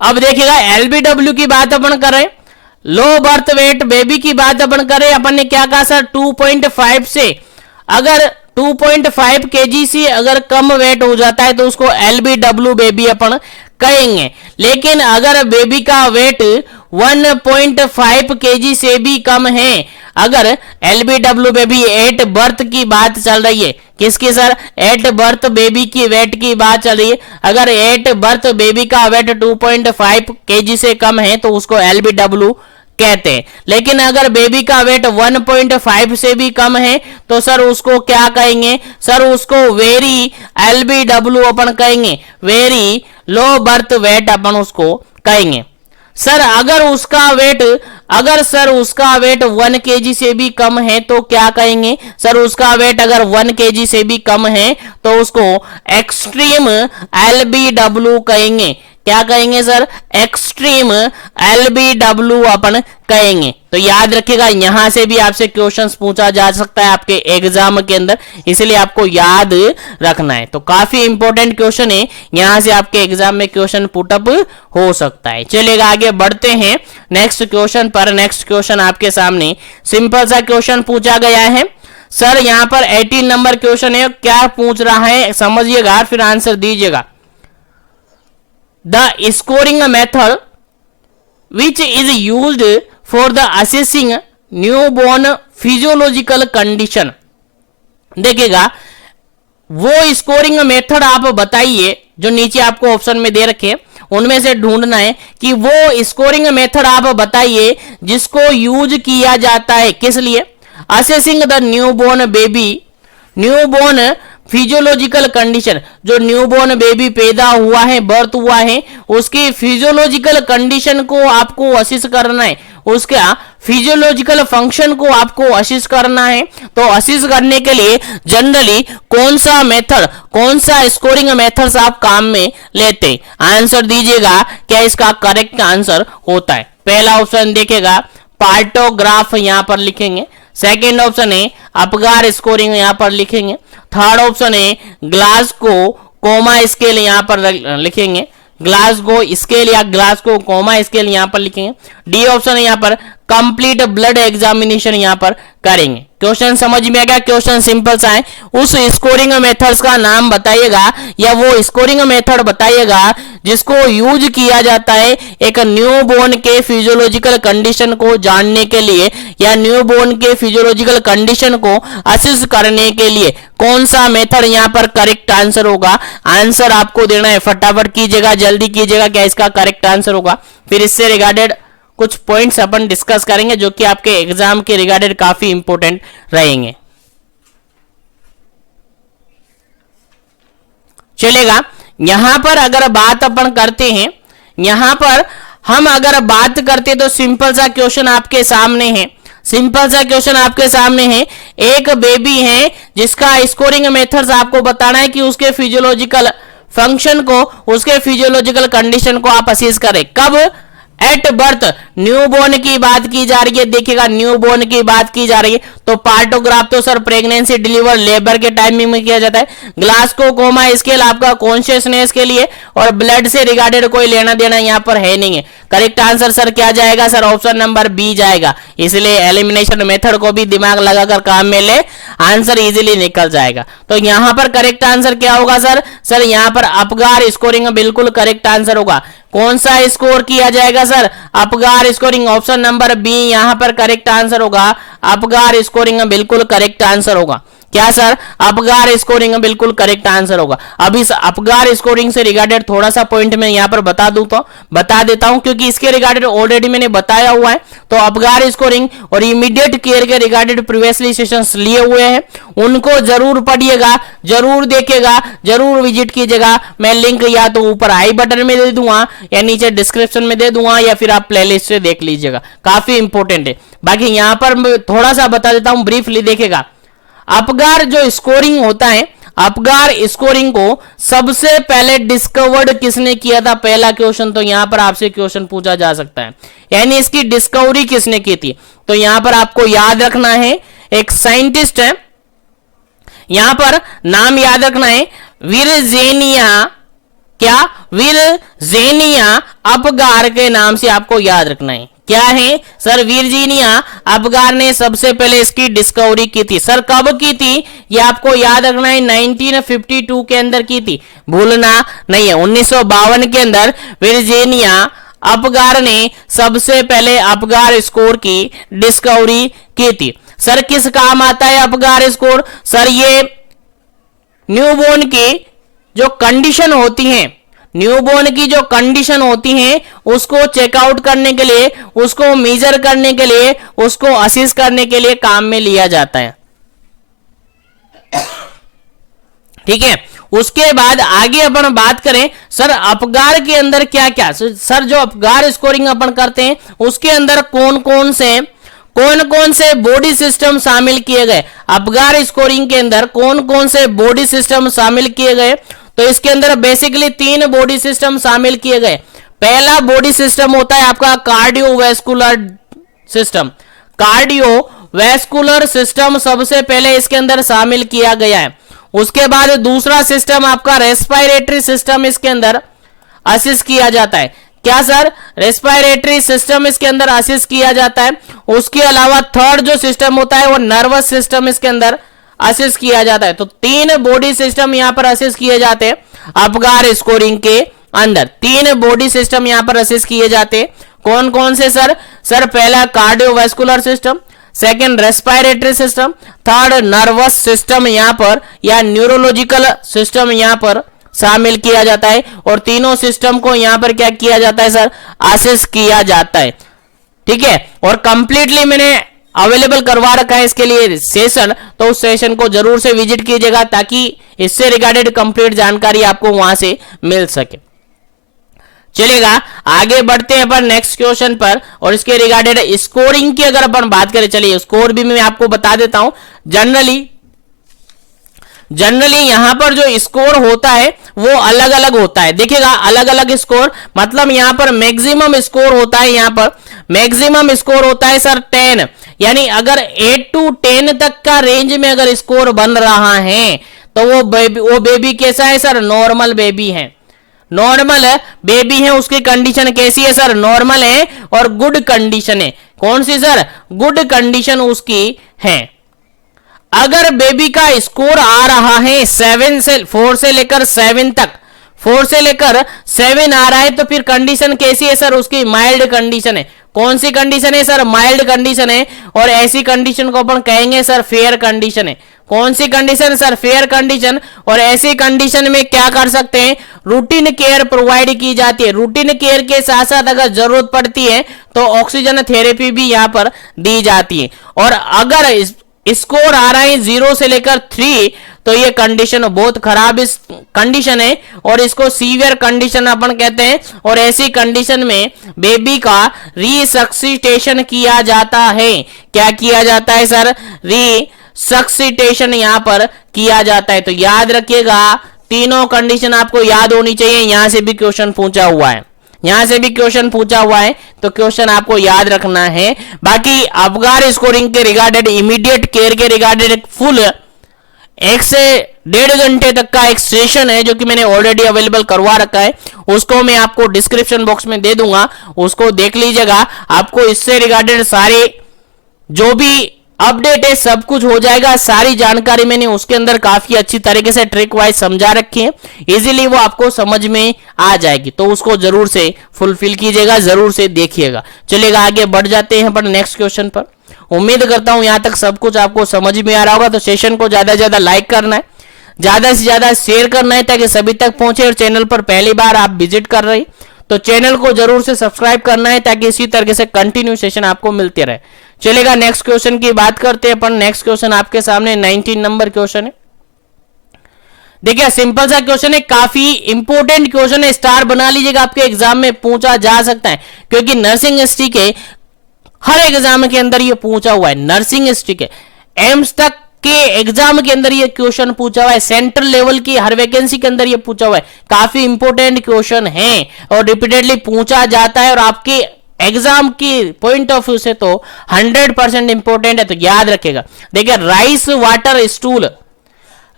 अब देखिएगा एलबीडब्ल्यू की बात अपन कर रहे हैं, लो बर्थ वेट बेबी की बात अपन करें, अपन ने क्या कहा सर 2.5 से अगर 2.5 kg से अगर कम वेट हो जाता है तो उसको एलबीडब्ल्यू बेबी अपन कहेंगे। लेकिन अगर बेबी का वेट 1.5 kg से भी कम है, अगर एलबीडब्ल्यू बेबी एट बर्थ की बात चल रही है, किसकी सर, एट बर्थ बेबी की वेट की बात चल रही है, अगर एट बर्थ बेबी का वेट 2.5 kg से कम है तो उसको एलबीडब्ल्यू कहते हैं। लेकिन अगर बेबी का वेट 1.5 से भी कम है तो सर उसको क्या कहेंगे, सर उसको वेरी एलबीडब्ल्यू अपन कहेंगे, वेरी लो बर्थ वेट अपन उसको कहेंगे। सर अगर उसका वेट, अगर सर उसका वेट 1 kg से भी कम है तो क्या कहेंगे, सर उसका वेट अगर 1 kg से भी कम है तो उसको एक्सट्रीम एलबीडब्ल्यू कहेंगे। क्या कहेंगे सर, एक्सट्रीम एलबीडब्ल्यू अपन कहेंगे। तो याद रखिएगा, यहां से भी आपसे क्वेश्चंस पूछा जा सकता है आपके एग्जाम के अंदर, इसलिए आपको याद रखना है। तो काफी इंपॉर्टेंट क्वेश्चन है, यहां से आपके एग्जाम में क्वेश्चन पुटअप हो सकता है। चलिएगा आगे बढ़ते हैं नेक्स्ट क्वेश्चन पर। नेक्स्ट क्वेश्चन आपके सामने सिंपल सा क्वेश्चन पूछा गया है। सर यहां पर 18 नंबर क्वेश्चन है, क्या पूछ रहा है समझिएगा फिर आंसर दीजिएगा। The scoring method which is used for the assessing newborn physiological condition, देखिएगा वो स्कोरिंग मेथड आप बताइए जो नीचे आपको ऑप्शन में दे रखे, उनमें से ढूंढना है कि वो स्कोरिंग मेथड आप बताइए जिसको यूज किया जाता है, किस लिए, assessing the newborn baby, newborn physiological condition, जो न्यूबॉर्न बेबी पैदा हुआ है, बर्थ हुआ है, उसकी फिजियोलॉजिकल कंडीशन को आपको असिस करना है, उसका फिजियोलॉजिकल फंक्शन को आपको असिस करना है। तो असिस करने के लिए जनरली कौन सा मेथड, कौन सा स्कोरिंग मेथड्स आप काम में लेते हैं, आंसर दीजिएगा क्या इसका करेक्ट आंसर होता है। पहला ऑप्शन देखेगा पार्टोग्राफ, यहां पर लिखेंगे। सेकेंड ऑप्शन है अपगार स्कोरिंग, यहां पर लिखेंगे। थर्ड ऑप्शन है ग्लासगो कोमा स्केल, यहां पर लिखेंगे, ग्लासगो स्केल या ग्लासगो कोमा स्केल यहां पर लिखेंगे। डी ऑप्शन है यहां पर कंप्लीट ब्लड एग्जामिनेशन यहां पर करेंगे। क्वेश्चन समझ में आ गया, क्वेश्चन सिंपल सा है, उस स्कोरिंग मेथड्स का नाम बताइएगा या वो स्कोरिंग मेथड बताइएगा जिसको यूज किया जाता है एक न्यूबॉर्न के फिजियोलॉजिकल कंडीशन को जानने के लिए या न्यूबॉर्न के फिजियोलॉजिकल कंडीशन को असिस करने के लिए। कौन सा मेथड यहां पर करेक्ट आंसर होगा, आंसर आपको देना है, फटाफट कीजिएगा, जल्दी कीजिएगा, क्या इसका करेक्ट आंसर होगा। फिर इससे रिगार्डेड कुछ पॉइंट्स अपन डिस्कस करेंगे जो कि आपके एग्जाम के रिगार्डेड काफी इंपॉर्टेंट रहेंगे। चलेगा, यहां पर अगर बात अपन करते हैं, यहां पर हम अगर बात करते तो सिंपल सा क्वेश्चन आपके सामने है, सिंपल सा क्वेश्चन आपके सामने है, एक बेबी है जिसका स्कोरिंग मेथड्स आपको बताना है कि उसके फिजियोलॉजिकल फंक्शन को, उसके फिजियोलॉजिकल कंडीशन को आप असेस करें। कब, एट बर्थ, न्यूबॉर्न की बात की जा रही है। देखिएगा न्यूबॉर्न की बात की जा रही है तो पार्टोग्राफ तो सर प्रेगनेंसी, डिलीवर, लेबर के टाइमिंग में किया जाता है। ग्लासगो कोमा स्केल आपका कॉन्शियसनेस के लिए, और ब्लड से रिगार्डेड कोई लेना देना यहाँ पर है नहीं है। करेक्ट आंसर सर क्या जाएगा, सर ऑप्शन नंबर बी जाएगा। इसलिए एलिमिनेशन मेथड को भी दिमाग लगाकर काम में ले, आंसर इजीली निकल जाएगा। तो यहाँ पर करेक्ट आंसर क्या होगा सर, सर यहाँ पर अपगार स्कोरिंग बिल्कुल करेक्ट आंसर होगा। कौन सा स्कोर किया जाएगा sir, Apgar scoring, option number B यहां पर करेक्ट आंसर होगा। अपगार स्कोरिंग बिल्कुल करेक्ट आंसर होगा। क्या सर, अपगार स्कोरिंग बिल्कुल करेक्ट आंसर होगा। अब इस अपगार स्कोरिंग से रिगार्डेड थोड़ा सा पॉइंट मैं यहां पर बता देता हूं, क्योंकि इसके रिगार्डेड ऑलरेडी मैंने बताया हुआ है। तो अपगार स्कोरिंग और इमीडिएट केयर के रिगार्डेड प्रीवियसली सेशंस लिए हुए हैं, उनको जरूर पढ़िएगा, जरूर देखिएगा, जरूर विजिट कीजिएगा। मैं लिंक या तो ऊपर आई बटन में दे दूंगा या नीचे डिस्क्रिप्शन में दे दूंगा, या फिर आप प्लेलिस्ट से देख लीजिएगा, काफी इंपॉर्टेंट है। बाकी यहां पर थोड़ा सा बता देता हूं ब्रीफली, देखिएगा अपगार जो स्कोरिंग होता है, अपगार स्कोरिंग को सबसे पहले डिस्कवर्ड किसने किया था? पहला क्वेश्चन तो यहां पर आपसे क्वेश्चन पूछा जा सकता है, यानी इसकी डिस्कवरी किसने की थी? तो यहां पर आपको याद रखना है, एक साइंटिस्ट है, यहां पर नाम याद रखना है, विर्जेनिया, क्या? विर्जेनिया अपगार के नाम से आपको याद रखना है। क्या है सर? विर्जीनिया अपगार ने सबसे पहले इसकी डिस्कवरी की थी। सर कब की थी? ये आपको याद रखना है, 1952 के अंदर की थी, भूलना नहीं है। 1952 के अंदर विर्जीनिया अपगार ने सबसे पहले अपगार स्कोर की डिस्कवरी की थी। सर किस काम आता है अपगार स्कोर? सर ये न्यूबॉर्न की जो कंडीशन होती है, न्यूबॉर्न की जो कंडीशन होती हैं उसको चेकआउट करने के लिए, उसको मेजर करने के लिए, उसको असिस्ट करने के लिए काम में लिया जाता है। ठीक है, उसके बाद आगे अपन बात करें सर अपगार के अंदर क्या क्या, सर जो अपगार स्कोरिंग अपन करते हैं उसके अंदर कौन कौन से बॉडी सिस्टम शामिल किए गए? अपगार स्कोरिंग के अंदर कौन कौन से बॉडी सिस्टम शामिल किए गए? तो इसके अंदर बेसिकली 3 बॉडी सिस्टम शामिल किए गए। पहला बॉडी सिस्टम होता है आपका कार्डियोवैस्कुलर सिस्टम। कार्डियोवैस्कुलर सिस्टम सबसे पहले इसके अंदर शामिल किया गया है। उसके बाद दूसरा सिस्टम आपका रेस्पिरेटरी सिस्टम इसके अंदर असिस्ट किया जाता है। क्या सर? रेस्पिरेटरी सिस्टम इसके अंदर असिस्ट किया जाता है। उसके अलावा थर्ड जो सिस्टम होता है वो नर्वस सिस्टम इसके अंदर असिस्ट किया जाता है। तो 3 बॉडी सिस्टम यहां पर असिस्ट किए जाते हैं अपगार स्कोरिंग के अंदर। 3 बॉडी सिस्टम यहां पर असिस्ट किए जाते हैं। कौन कौन से सर? सर पहला cardiovascular system, second respiratory system, third nervous system यहां पर या न्यूरोलॉजिकल सिस्टम यहां पर शामिल किया जाता है। और तीनों सिस्टम को यहां पर क्या किया जाता है सर? असिस्ट किया जाता है। ठीक है, और कंप्लीटली मैंने अवेलेबल करवा रखा है इसके लिए सेशन, तो उस सेशन को जरूर से विजिट कीजिएगा ताकि इससे रिगार्डेड कंप्लीट जानकारी आपको वहां से मिल सके। चलेगा, आगे बढ़ते हैं अपन नेक्स्ट क्वेश्चन पर, और इसके रिगार्डेड स्कोरिंग की अगर अपन बात करें, चलिए स्कोर भी मैं आपको बता देता हूं। जनरली यहां पर जो स्कोर होता है वो अलग अलग होता है। देखिएगा अलग अलग स्कोर, मतलब यहां पर मैक्सिमम स्कोर होता है, यहां पर मैक्सिमम स्कोर होता है सर 10, यानी अगर 8 to 10 तक का रेंज में अगर स्कोर बन रहा है तो वो बेबी कैसा है सर? नॉर्मल बेबी है। नॉर्मल बेबी है, उसकी कंडीशन कैसी है सर? नॉर्मल है और गुड कंडीशन है। कौन सी सर? गुड कंडीशन उसकी है। अगर बेबी का स्कोर आ रहा है 4 से लेकर 7 तक, 4 से लेकर 7 आ रहा है, तो फिर कंडीशन कैसी है सर? उसकी माइल्ड कंडीशन है। कौन सी कंडीशन है सर? माइल्ड कंडीशन है। और ऐसी कंडीशन को अपन कहेंगे सर फेयर कंडीशन है। कौन सी कंडीशन सर? Fair condition. और ऐसी कंडीशन में क्या कर सकते हैं? रूटीन केयर प्रोवाइड की जाती है। रूटीन केयर के साथ साथ अगर जरूरत पड़ती है तो ऑक्सीजन थेरेपी भी यहां पर दी जाती है। और अगर स्कोर आ रहा है 0 से लेकर 3, तो ये कंडीशन बहुत खराब इस कंडीशन है और इसको सीवियर कंडीशन अपन कहते हैं। और ऐसी कंडीशन में बेबी का रिसक्सिटेशन किया जाता है। क्या किया जाता है सर? रिसक्सिटेशन यहां पर किया जाता है। तो याद रखिएगा, तीनों कंडीशन आपको याद होनी चाहिए। यहां से भी क्वेश्चन पूछा हुआ है, यहां से भी क्वेश्चन पूछा हुआ है, तो क्वेश्चन आपको याद रखना है। बाकी अपगार स्कोरिंग के रिगार्डेड, इमीडिएट केयर के रिगार्डेड फुल 1 से 1.5 घंटे तक का एक सेशन है जो कि मैंने ऑलरेडी अवेलेबल करवा रखा है। उसको मैं आपको डिस्क्रिप्शन बॉक्स में दे दूंगा, उसको देख लीजिएगा। आपको इससे रिगार्डेड सारे जो भी अपडेट है सब कुछ हो जाएगा। सारी जानकारी मैंने उसके अंदर काफी अच्छी तरीके से ट्रिक वाइज समझा रखी है, इजीली वो आपको समझ में आ जाएगी। तो उसको जरूर से फुलफिल कीजिएगा, जरूर से देखिएगा। चलिएगा आगे बढ़ जाते हैं पर नेक्स्ट क्वेश्चन पर, उम्मीद करता हूं यहां तक सब कुछ आपको समझ में आ रहा होगा। तो सेशन को ज्यादा से ज्यादा लाइक करना है, ज्यादा से ज्यादा शेयर करना है ताकि सभी तक पहुंचे। और चैनल पर पहली बार आप विजिट कर रहे तो चैनल को जरूर से सब्सक्राइब करना है ताकि इसी तरीके से कंटिन्यू सेशन आपको मिलते रहे। चलेगा, नेक्स्ट क्वेश्चन की बात करते हैं अपन। नेक्स्ट क्वेश्चन आपके सामने 19 नंबर क्वेश्चन है। देखिए सिंपल सा क्वेश्चन है, काफी इंपॉर्टेंट क्वेश्चन है, स्टार बना लीजिएगा, आपके एग्जाम में पूछा जा सकता है क्योंकि नर्सिंग हिस्ट्री के हर एग्जाम के अंदर ये पूछा हुआ है। नर्सिंग हिस्ट्री के एम्स तक के एग्जाम के अंदर ये क्वेश्चन पूछा हुआ है, सेंट्रल लेवल की हर वैकेंसी के अंदर ये पूछा हुआ है। काफी इंपॉर्टेंट क्वेश्चन है और रिपीटेडली पूछा जाता है और आपके एग्जाम की पॉइंट ऑफ व्यू से तो 100% इंपॉर्टेंट है, तो याद रखेगा। देखिए rice water stool,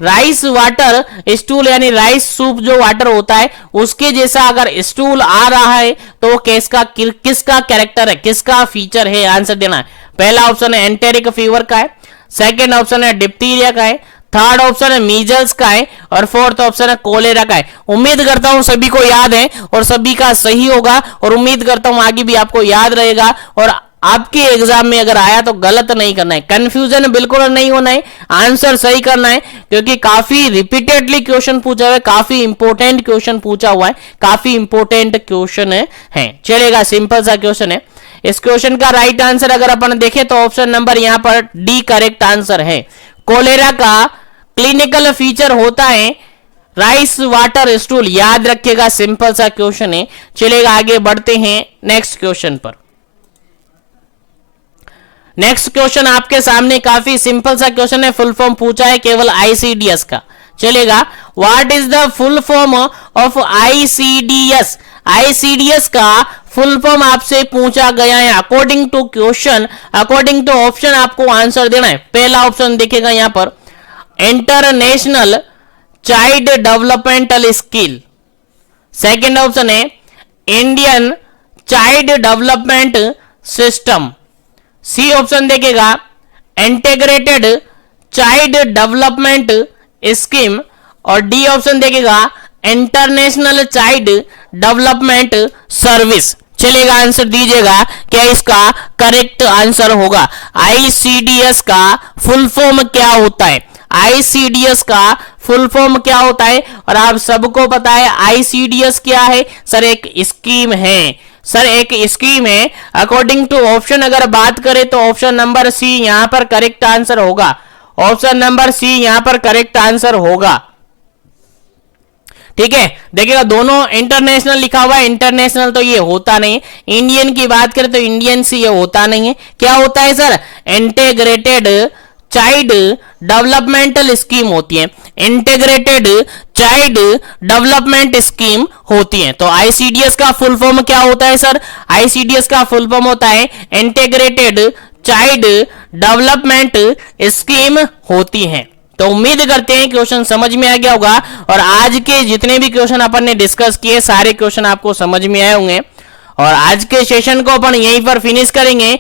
rice water stool यानी राइस सूप जो वाटर होता है उसके जैसा अगर स्टूल आ रहा है तो किसका कैरेक्टर है, किसका फीचर है, आंसर देना है। पहला ऑप्शन है एंटेरिक फीवर का है, सेकंड ऑप्शन है डिप्थीरिया का है, थर्ड ऑप्शन है मीजल्स का है और फोर्थ ऑप्शन है कोलेरा का है। उम्मीद करता हूं सभी को याद है और सभी का सही होगा और उम्मीद करता हूं आगे भी आपको याद रहेगा और आपके एग्जाम में अगर आया तो गलत नहीं करना है, कंफ्यूजन बिल्कुल नहीं होना है, आंसर सही करना है क्योंकि काफी रिपीटेडली क्वेश्चन पूछा हुआ है, काफी इंपॉर्टेंट क्वेश्चन पूछा हुआ है, काफी इंपॉर्टेंट क्वेश्चन है। चलेगा, सिंपल सा क्वेश्चन है। इस क्वेश्चन का राइट आंसर अगर अपन देखें तो ऑप्शन नंबर यहां पर डी करेक्ट आंसर है। कोलेरा का क्लिनिकल फीचर होता है राइस वाटर स्टूल, याद रखिएगा, सिंपल सा क्वेश्चन है। चलेगा, आगे बढ़ते हैं नेक्स्ट क्वेश्चन पर। नेक्स्ट क्वेश्चन आपके सामने काफी सिंपल सा क्वेश्चन है, फुल फॉर्म पूछा है केवल आईसीडीएस का। चलेगा, what is the full form of ICDS? ICDS का फुल फॉर्म आपसे पूछा गया है। According to question, according to option आपको आंसर देना है। पहला ऑप्शन देखेगा यहां पर international child developmental skill, second option है Indian child development system, C option देखेगा इंटीग्रेटेड चाइल्ड डेवलपमेंट स्कीम और डी ऑप्शन देखेगा इंटरनेशनल चाइल्ड डेवलपमेंट सर्विस। चलेगा, आंसर दीजिएगा क्या इसका करेक्ट आंसर होगा। आईसीडीएस का फुल फॉर्म क्या होता है? आईसीडीएस का फुल फॉर्म क्या होता है? और आप सबको पता है आईसीडीएस क्या है सर? एक स्कीम है सर, एक स्कीम है। अकॉर्डिंग टू ऑप्शन अगर बात करें तो ऑप्शन नंबर सी यहां पर करेक्ट आंसर होगा। ऑप्शन नंबर सी यहां पर करेक्ट आंसर होगा। ठीक है, देखिएगा दोनों इंटरनेशनल लिखा हुआ है, इंटरनेशनल तो ये होता नहीं। इंडियन की बात करें तो इंडियन से ये होता नहीं है। क्या होता है sir? Integrated child developmental scheme होती है, इंटीग्रेटेड चाइल्ड डेवलपमेंट स्कीम होती है। तो आईसीडीएस का फुल फॉर्म क्या होता है सर? आईसीडीएस का फुल फॉर्म होता है इंटीग्रेटेड चाइल्ड डेवलपमेंट स्कीम होती है। तो उम्मीद करते हैं क्वेश्चन समझ में आ गया होगा और आज के जितने भी क्वेश्चन अपन ने डिस्कस किए सारे क्वेश्चन आपको समझ में आए होंगे और आज के सेशन को अपन यहीं पर फिनिश करेंगे।